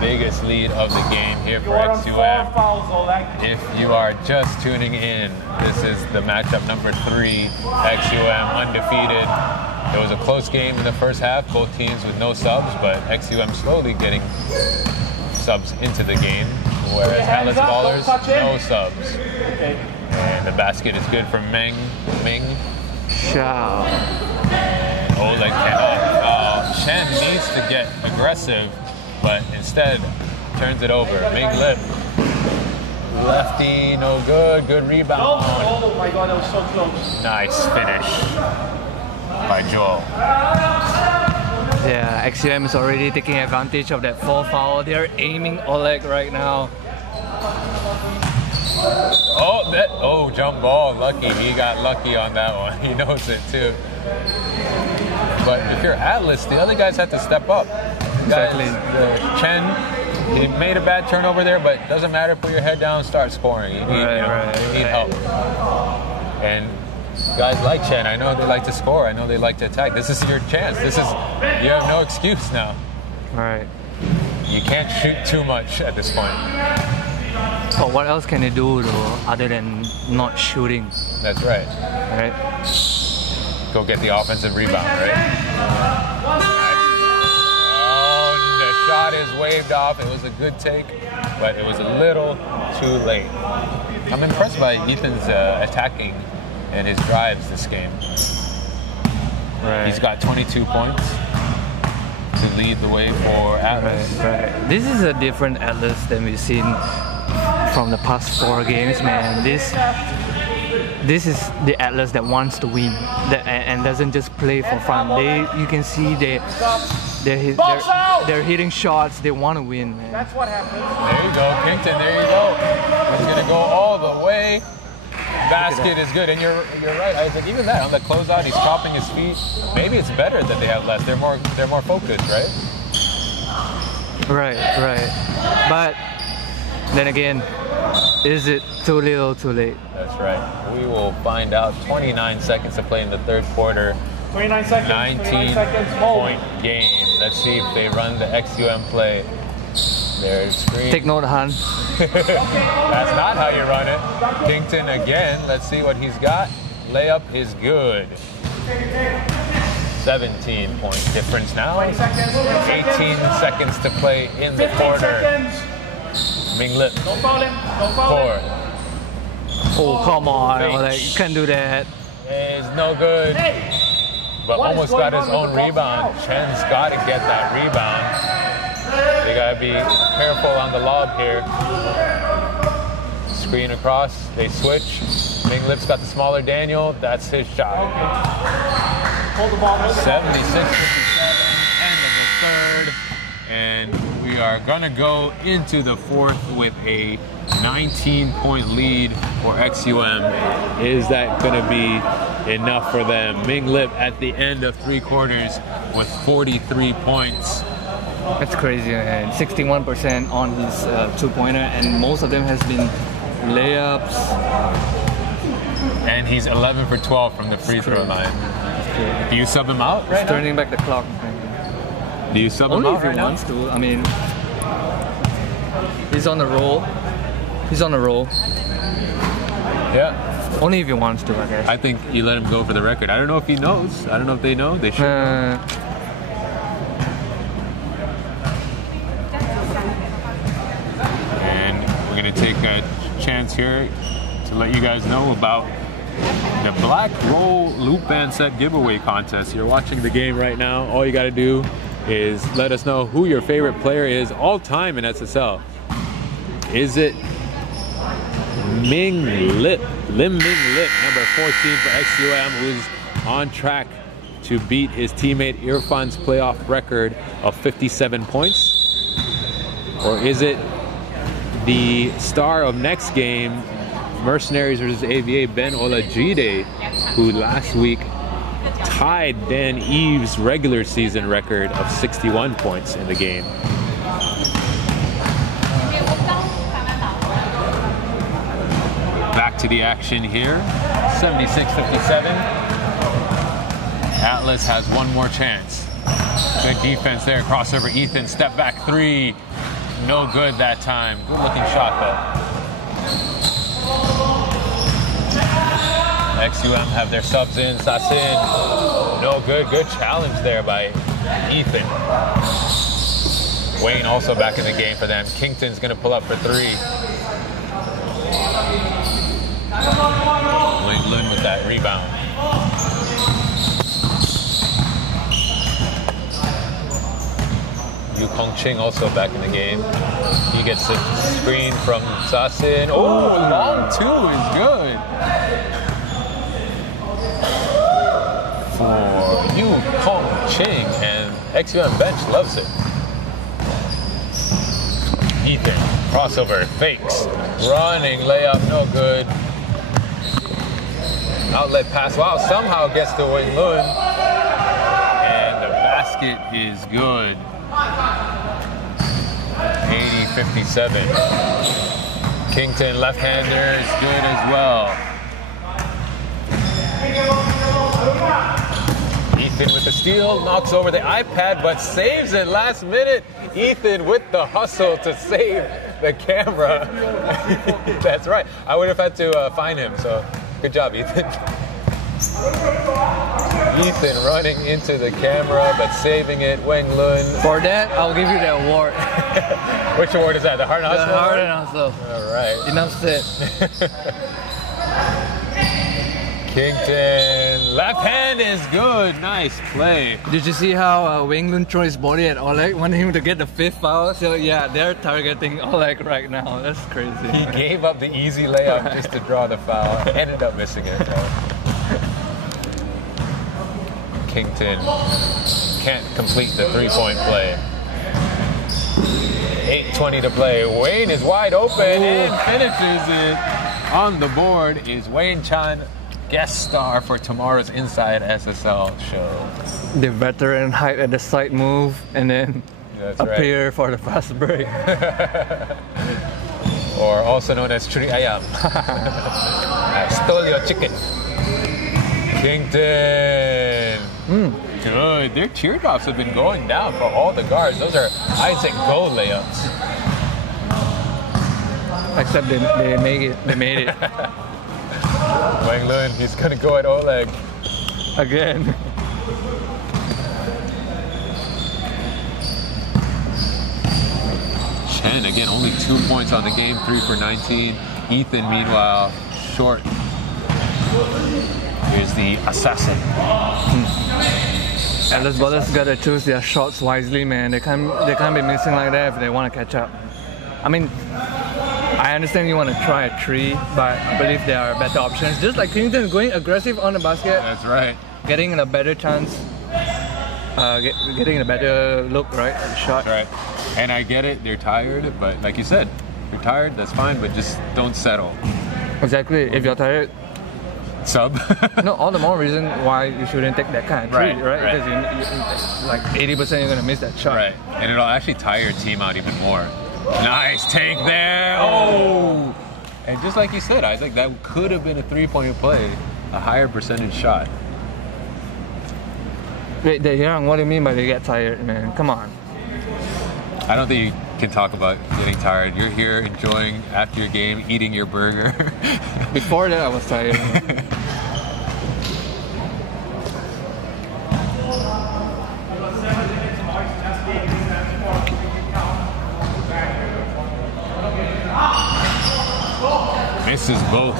Biggest lead of the game here for XUM. If you are just tuning in, this is the matchup number 3. XUM undefeated. It was a close game in the first half, both teams with no subs, but XUM slowly getting subs into the game, whereas Atlas Ballers, no subs. And the basket is good for Ming. Shao. And Oleg cannot. Chen needs to get aggressive, but instead turns it over. Ming Lip. Lefty, no good. Good rebound. Oh my god, that was so close. Nice finish by Joel. Yeah, XUM is already taking advantage of that 4 foul. They're aiming Oleg right now. Jump ball. Lucky. He got lucky on that one. He knows it too. But if you're Atlas, the other guys have to step up. Exactly. Chen, he made a bad turnover there, but doesn't matter. Put your head down, start scoring. You need help. And guys like Chen, I know they like to score. I know they like to attack. This is your chance. You have no excuse now. Right. You can't shoot too much at this point. But what else can they do though, other than not shooting? That's right. Right. Go get the offensive rebound, right? The shot is waved off. It was a good take, but it was a little too late. I'm impressed by Ethan's attacking and his drives this game. Right. He's got 22 points to lead the way for Atlas. Right. This is a different Atlas than we've seen from the past 4 games, man. This is the Atlas that wants to win and doesn't just play for fun. You can see they're hitting shots. They want to win, man. That's what happens. There you go, Kington. There you go. He's gonna go all the way. Basket is good, and you're right, Isaac. Even that on the closeout, he's chopping his feet. Maybe it's better that they have less. They're more focused, right? Right. But then again, is it too little, too late? That's right. We will find out. 29 seconds to play in the 3rd quarter. 29 seconds. 19-point game. Let's see if they run the XUM play. There's screen. Take note, Han. That's not how you run it. Kington again. Let's see what he's got. Layup is good. 17-point difference now. 18 seconds to play in the quarter. Ming Lip. Don't foul him. Don't foul him. 4. Oh, come on. You can't do that. Is no good. But almost got his own rebound. Chen's got to get that rebound. They got to be careful on the lob here. Screen across. They switch. Ming Lip's got the smaller Daniel. That's his shot. Hold the ball. 76-57, end of the 3rd. And we are going to go into the 4th with a 19-point lead for XUM. Is that going to be enough for them? Ming Lip at the end of 3 quarters with 43 points. That's crazy, man. 61% on his 2-pointer, and most of them has been layups. And he's 11 for 12 from the free throw line. to. Do you sub him out right now? Turning back the clock. Do you sub him Only out if he right now? wants to. I mean, he's on the roll. He's on the roll. Yeah. Only if he wants to, I guess. I think you let him go for the record. I don't know if he knows. I don't know if they know. They should. And we're going to take a chance here to let you guys know about the Black Roll Loop Band Set giveaway contest. You're watching the game right now. All you got to do is let us know who your favorite player is all time in SSL. Is it Lim Ming Lip, number 14 for XUM, who's on track to beat his teammate Irfan's playoff record of 57 points? Or is it the star of next game, Mercenaries versus AVA, Ben Olajide, who last week tied Dan Eves' regular season record of 61 points in the game? Back to the action here, 76-57. Atlas has one more chance. Good defense there, crossover. Ethan, step back three. No good that time. Good looking shot though. XUM have their subs in. Sassin, no good. Good challenge there by Ethan. Wayne also back in the game for them. Kington's gonna pull up for three. Wayne Lund with that rebound. Yu Kong Ching also back in the game. He gets the screen from Sassin. Oh, long two is good. For Yu Kong Ching, and XUM bench loves it. Ethan, crossover, fakes, running layup, no good. Outlet pass, wow, somehow gets to Wayne Lund. And the basket is good. 80-57. Kington, left-hander, is good as well. Ethan with the steal, knocks over the iPad, but saves it last minute. Ethan with the hustle to save the camera. That's right. I would have had to find him, so good job, Ethan. Ethan running into the camera, but saving it. Wang Lun. For that, I'll give you the award. Which award is that? The Heart and Hustle? The Heart and Hustle. All right. Enough said. Kington, left hand is good. Nice play. Did you see how Wang Lun threw his body at Oleg, wanting him to get the 5th foul? So yeah, they're targeting Oleg right now. That's crazy. He gave up the easy layup just to draw the foul. Ended up missing it. Kington can't complete the three-point play. 8:20 to play. Wayne is wide open and finishes it. On the board is Wayne Chan, guest star for tomorrow's Inside SSL show. The veteran hide at the side move and then appear for the fast break. Or also known as Churi Ayam. I stole your chicken. Kington. Good. Their teardrops have been going down for all the guards. Those are Isaac goal layups. Except they made it. They made it. Wang Lun, he's gonna go at Oleg. Again. Chen, again, only 2 points on the game, 3 for 19. Ethan, meanwhile, short. Here's the assassin. Atlas Ballers gotta choose their shots wisely, man. They can't be missing like that if they want to catch up. I mean, I understand you want to try a three, but I believe there are better options. Just like Clinton going aggressive on the basket. That's right. Getting a better chance. Getting a better look, right, at the shot. Right. And I get it, they're tired, but like you said, you're tired, that's fine, but just don't settle. Exactly. If you're tired, sub. No, all the more reason why you shouldn't take that kind of three, right? Because you like 80% you're gonna miss that shot. Right, and it'll actually tire your team out even more. Nice take there. Oh, and just like you said, Isaac, that could have been a three-point play, a higher percentage shot. Wait, they're young. What do you mean by they get tired, man? Come on. I don't think you can talk about getting tired. You're here enjoying after your game, eating your burger. Before that, I was tired. Misses both.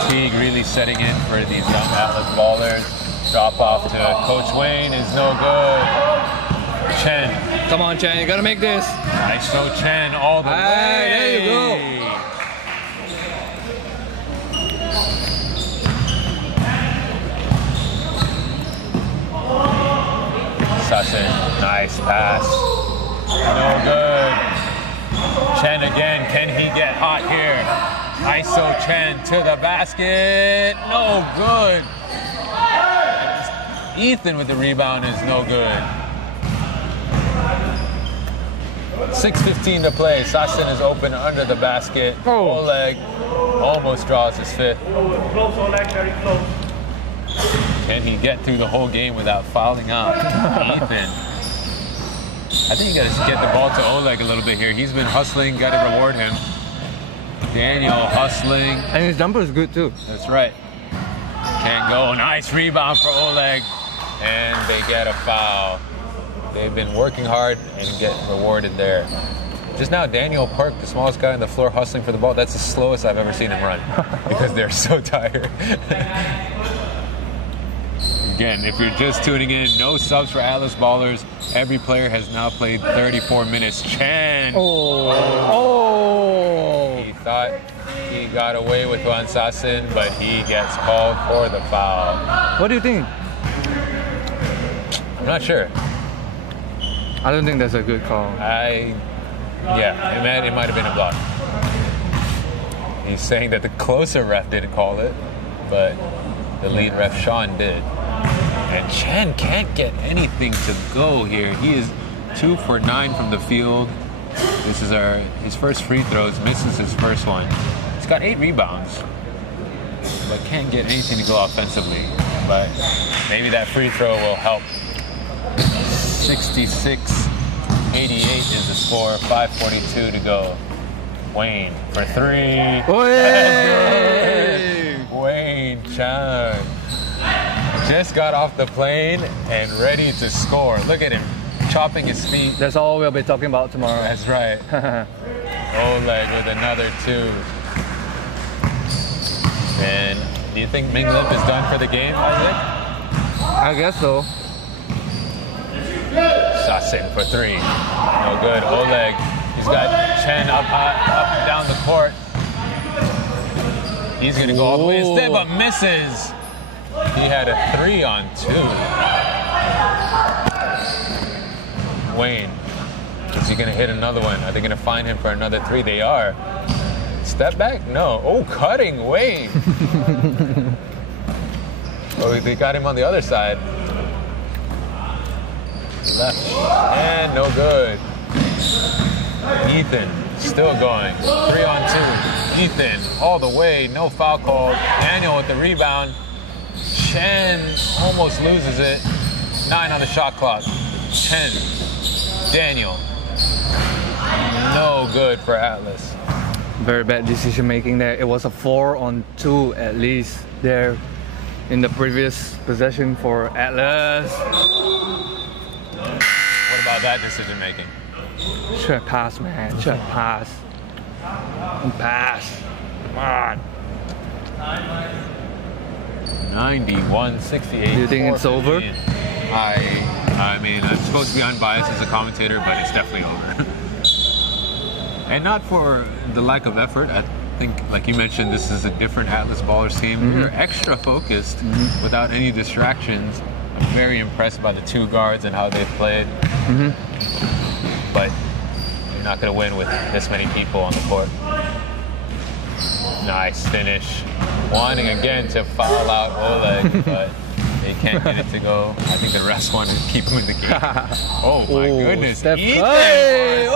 Fatigue really setting in for these young Atlas ballers. Drop off to Coach Wayne is no good. Chen. Come on, Chen, you gotta make this. Nice throw, Chen, all the way. There you go. Sassin, nice pass. No good. Chen again, can he get hot here? ISO Chen to the basket. No good. Ethan with the rebound is no good. 6:15 to play. Sassin is open under the basket. Oh. Oleg almost draws his fifth. Close, Oleg, very close. Can he get through the whole game without fouling out? Ethan. I think you got to get the ball to Oleg a little bit here. He's been hustling, got to reward him. Daniel hustling. And his jumper is good too. That's right. Can't go. Nice rebound for Oleg. And they get a foul. They've been working hard and get rewarded there. Just now, Daniel Park, the smallest guy on the floor, hustling for the ball. That's the slowest I've ever seen him run because they're so tired. Again, if you're just tuning in, no subs for Atlas Ballers. Every player has now played 34 minutes. Chen! Oh! He thought he got away with Juan Sassin, but he gets called for the foul. What do you think? I'm not sure. I don't think that's a good call. Yeah, it might have been a block. He's saying that the closer ref didn't call it, but the lead ref, Sean, did. And Chen can't get anything to go here. He is 2 for 9 from the field. This is his first free throws, misses his first one. He's got 8 rebounds, but can't get anything to go offensively. But maybe that free throw will help. 66-88 is the score, 5:42 to go. Wayne for 3. Wayne Chan just got off the plane and ready to score. Look at him chopping his feet. That's all we'll be talking about tomorrow. That's right. Oleg with another 2. And do you think Ming Lim is done for the game, Isaac? I guess so. Sassin for 3. No good. Oleg. He's got Chen up down the court. He's going to go all the way instead, but misses. He had a 3 on 2. Wayne. Is he going to hit another one? Are they going to find him for another 3? They are. Step back? No. Oh, cutting Wayne. Oh, they got him on the other side. Left. And no good. Ethan still going. 3 on 2. Ethan all the way. No foul call. Daniel with the rebound. Chen almost loses it. 9 on the shot clock. 10. Daniel. No good for Atlas. Very bad decision making there. It was a 4 on 2 at least there in the previous possession for Atlas. What about that decision making? Should pass, man. Should pass. Pass. Come on. 91-68. Do you think it's over? I mean, I'm supposed to be unbiased as a commentator, but it's definitely over. And not for the lack of effort. I think, like you mentioned, this is a different Atlas Ballers team. Mm-hmm. They're extra focused without any distractions. I'm very impressed by the 2 guards and how they've played. Mm-hmm. But you're not going to win with this many people on the court. Nice finish. Wanting again to foul out Oleg, but they can't get it to go. I think the refs want to keep him in the game. Oh my goodness. Steph Ethan! Hey!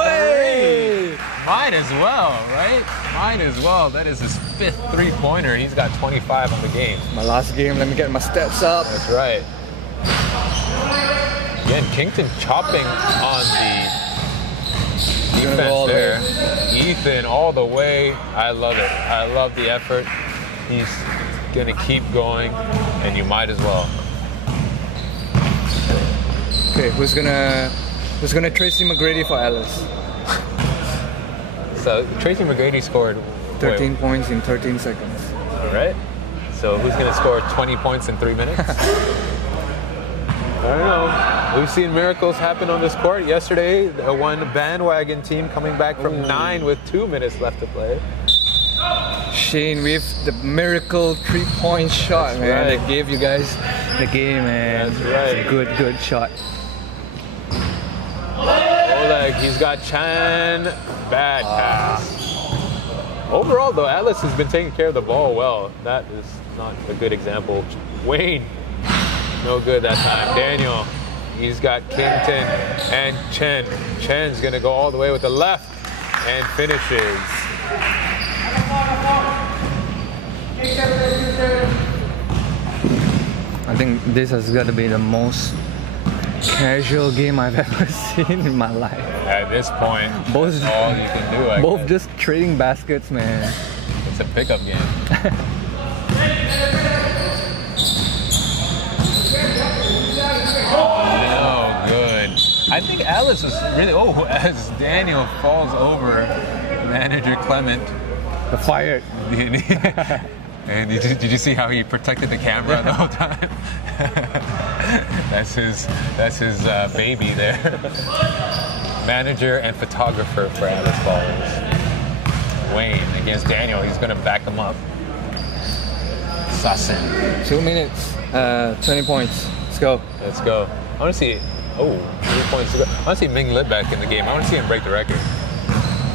Might as well, right? Might as well. That is his 5th 3-pointer. He's got 25 on the game. My last game, let me get my steps up. That's right. And Kington chopping on the defense there. Ethan all the way. I love it. I love the effort. He's going to keep going, and you might as well. Okay, who's gonna Tracy McGrady for Alice? So Tracy McGrady scored 13 points in 13 seconds. All right. So who's going to score 20 points in 3 minutes? I don't know. We've seen miracles happen on this court. Yesterday, one bandwagon team coming back from 9 with 2 minutes left to play. Shane with the miracle 3-point shot, man. Right. That gave you guys the game, man. That's right. It's a good shot. Oleg, he's got Chan. Bad pass. Overall, though, Atlas has been taking care of the ball well. That is not a good example. Wayne, no good that time. Daniel, he's got Kington and Chen. Chen's going to go all the way with the left and finishes. I think this has got to be the most casual game I've ever seen in my life. At this point, Both- that's all you can do. I Both guess. just trading baskets, man. It's a pickup game. Oh, no good. I think Alice was really. Oh, as Daniel falls over, manager Clement. The fired. And did you see how he protected the camera the whole time? That's his baby there. Manager and photographer for Alice Ballers. Wayne against Daniel. He's going to back him up. Sassen. 2 minutes, 20 points. Let's go. Let's go. I want to see. 3 points to go. I want to see Ming Lit back in the game. I want to see him break the record.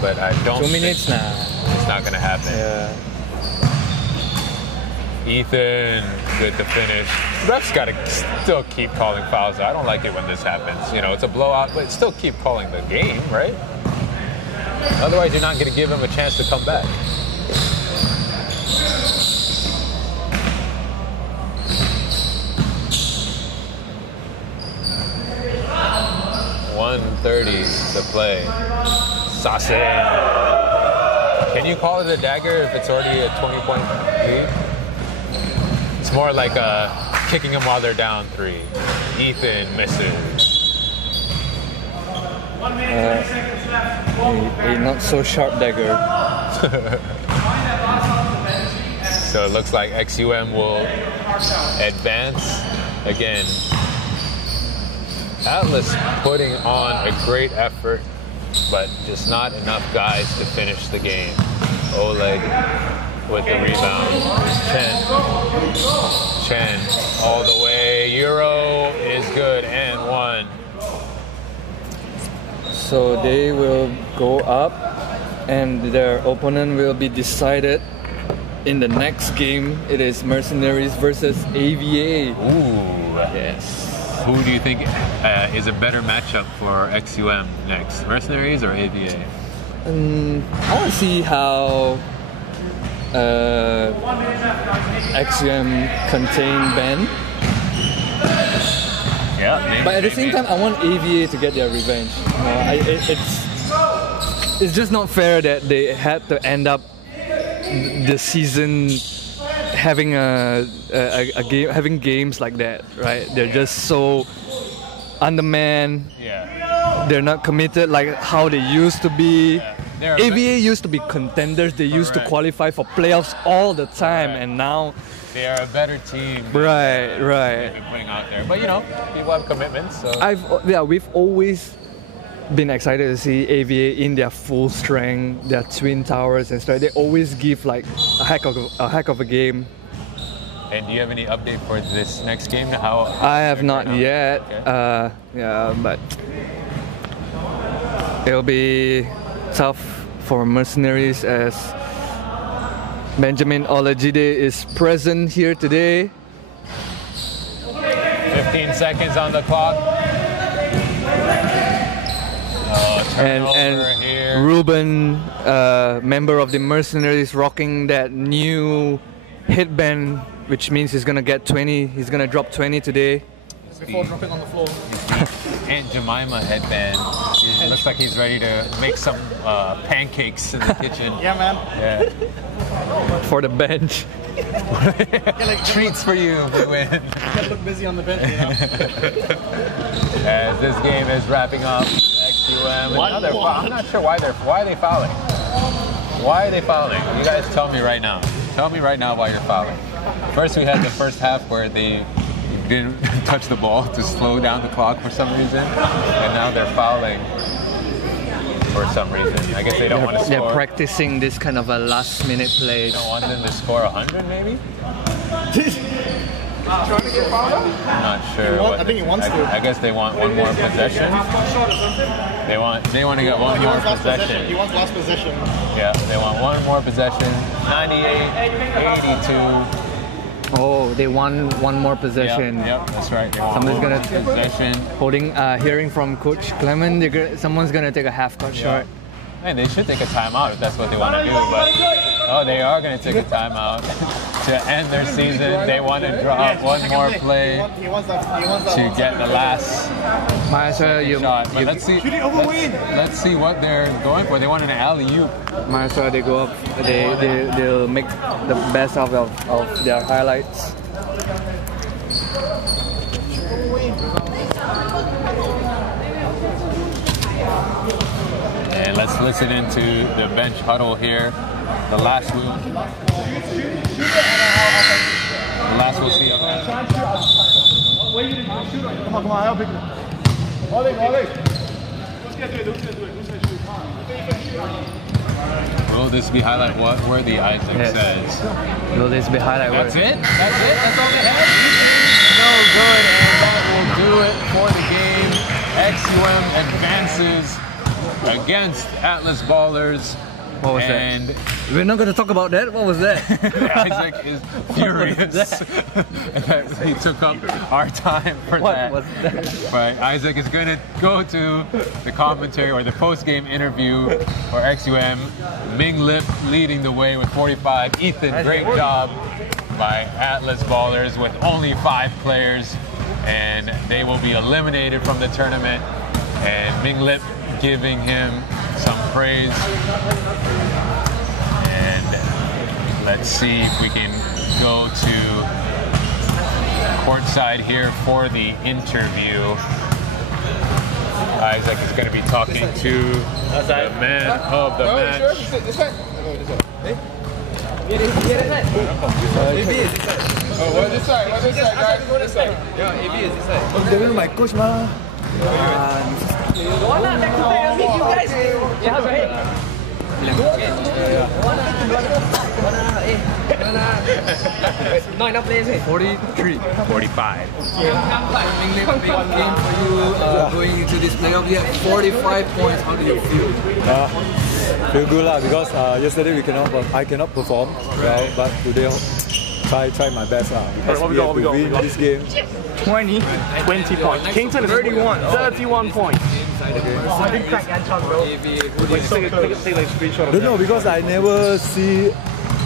But I don't. 2 minutes now. It's not going to happen. Yeah. Ethan, good to finish. Refs got to still keep calling fouls. I don't like it when this happens. You know, it's a blowout, but still keep calling the game, right? Otherwise, you're not going to give him a chance to come back. .130 to play. Sassen. Can you call it a dagger if it's already a 20-point lead? It's more like kicking them while they're down 3. Ethan misses. A not so sharp dagger. So it looks like XUM will advance again. Atlas putting on a great effort, but just not enough guys to finish the game. Oleg with the rebound. Chen all the way. Euro is good and 1. So they will go up, and their opponent will be decided in the next game. It is Mercenaries versus AVA. Ooh. Yes. Who do you think is a better matchup for XUM next? Mercenaries or AVA? I want to see how XUM contain Ben. Yeah, maybe, But at the same time, I want AVA to get their revenge. It's just not fair that they had to end up the season having a game, having games like that, right? They're just so undermanned. Yeah. They're not committed like how they used to be. Yeah. AVA used to be contenders. They used to Correct. qualify for playoffs all the time, Correct. and now. They are a better team. Right. They've been putting out there, but you know, people have commitments. So We've always been excited to see AVA in their full strength, their twin towers and stuff. They always give like a heck of a game. And do you have any update for this next game? How I have not yet. Okay. But it'll be tough for Mercenaries as Benjamin Olajide is present here today. 15 seconds on the clock. And here. Ruben, member of the Mercenaries, rocking that new headband, which means he's gonna get 20. He's gonna drop 20 today. Before dropping on the floor. Aunt Jemima headband. It looks like he's ready to make some pancakes in the kitchen. Yeah, man. Yeah. For the bench. Treats for you if we win. Gotta look busy on the bench, you know. As this game is wrapping up, XUM. Another foul. I'm not sure why are they fouling? Why are they fouling? You guys tell me right now. Tell me right now why you're fouling. First, we had the first half where they didn't touch the ball to slow down the clock for some reason, and now they're fouling for some reason. I guess they don't want to score. They're practicing this kind of a last-minute play. They don't want them to score 100, maybe? Trying to get fouled out? I'm not sure. I think he wants to. I guess they want one more possession. They want to get one more possession. He wants last possession. Yeah, they want one more possession. 98-82. Oh, they want one more possession. Yep, that's right. They want Someone's one gonna more possession. Hearing from Coach Clement, someone's gonna take a half-court shot. And they should take a timeout if that's what they want to do. But they are going to take a timeout to end their season. They want to drop one more play to get the last shot. But let's see. Let's see what they're going for. They want an alley-oop. Might as well they go up. They'll make the best of their highlights. And let's listen into the bench huddle here. The last we'll see up there. Come on, help it. Will this be highlight worthy, Isaac says. Will this be highlight That's worthy? it? That's it? That's all they have? No good, and that will do it for the game. XUM advances against Atlas Ballers. What was and that? We're not going to talk about that? What was that? Isaac is furious that he took up our time for that. What was that? But Isaac is going to go to the commentary or the post-game interview for XUM. Ming Lip leading the way with 45. Ethan, great job by Atlas Ballers with only 5 players. And they will be eliminated from the tournament. And Ming Lip giving him some praise. And let's see if we can go to courtside here for the interview. Isaac is going to be talking to the man of the match. What this side, guys? Go this side. Yeah, AB is this side. They will my coach, ma. Not enough players. 43. 45. Game for you going into this playoff. You have 45 points. How do you feel? Feel good lah because yesterday I cannot perform well, but today try my best lah because we have to win this game. 20 points. Kingston is 31 points. Don't know because I never see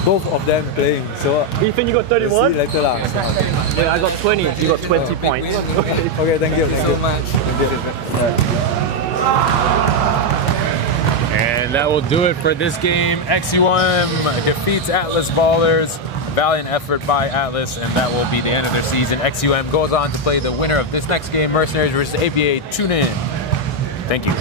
both of them playing, so Ethan, you got we'll 31? see later lah. Yeah, I got 20. You got 20 points. Okay, thank you so much. And that will do it for this game. XUM defeats Atlas Ballers. Valiant effort by Atlas, and that will be the end of their season. XUM goes on to play the winner of this next game, Mercenaries versus APA. Tune in. Thank you.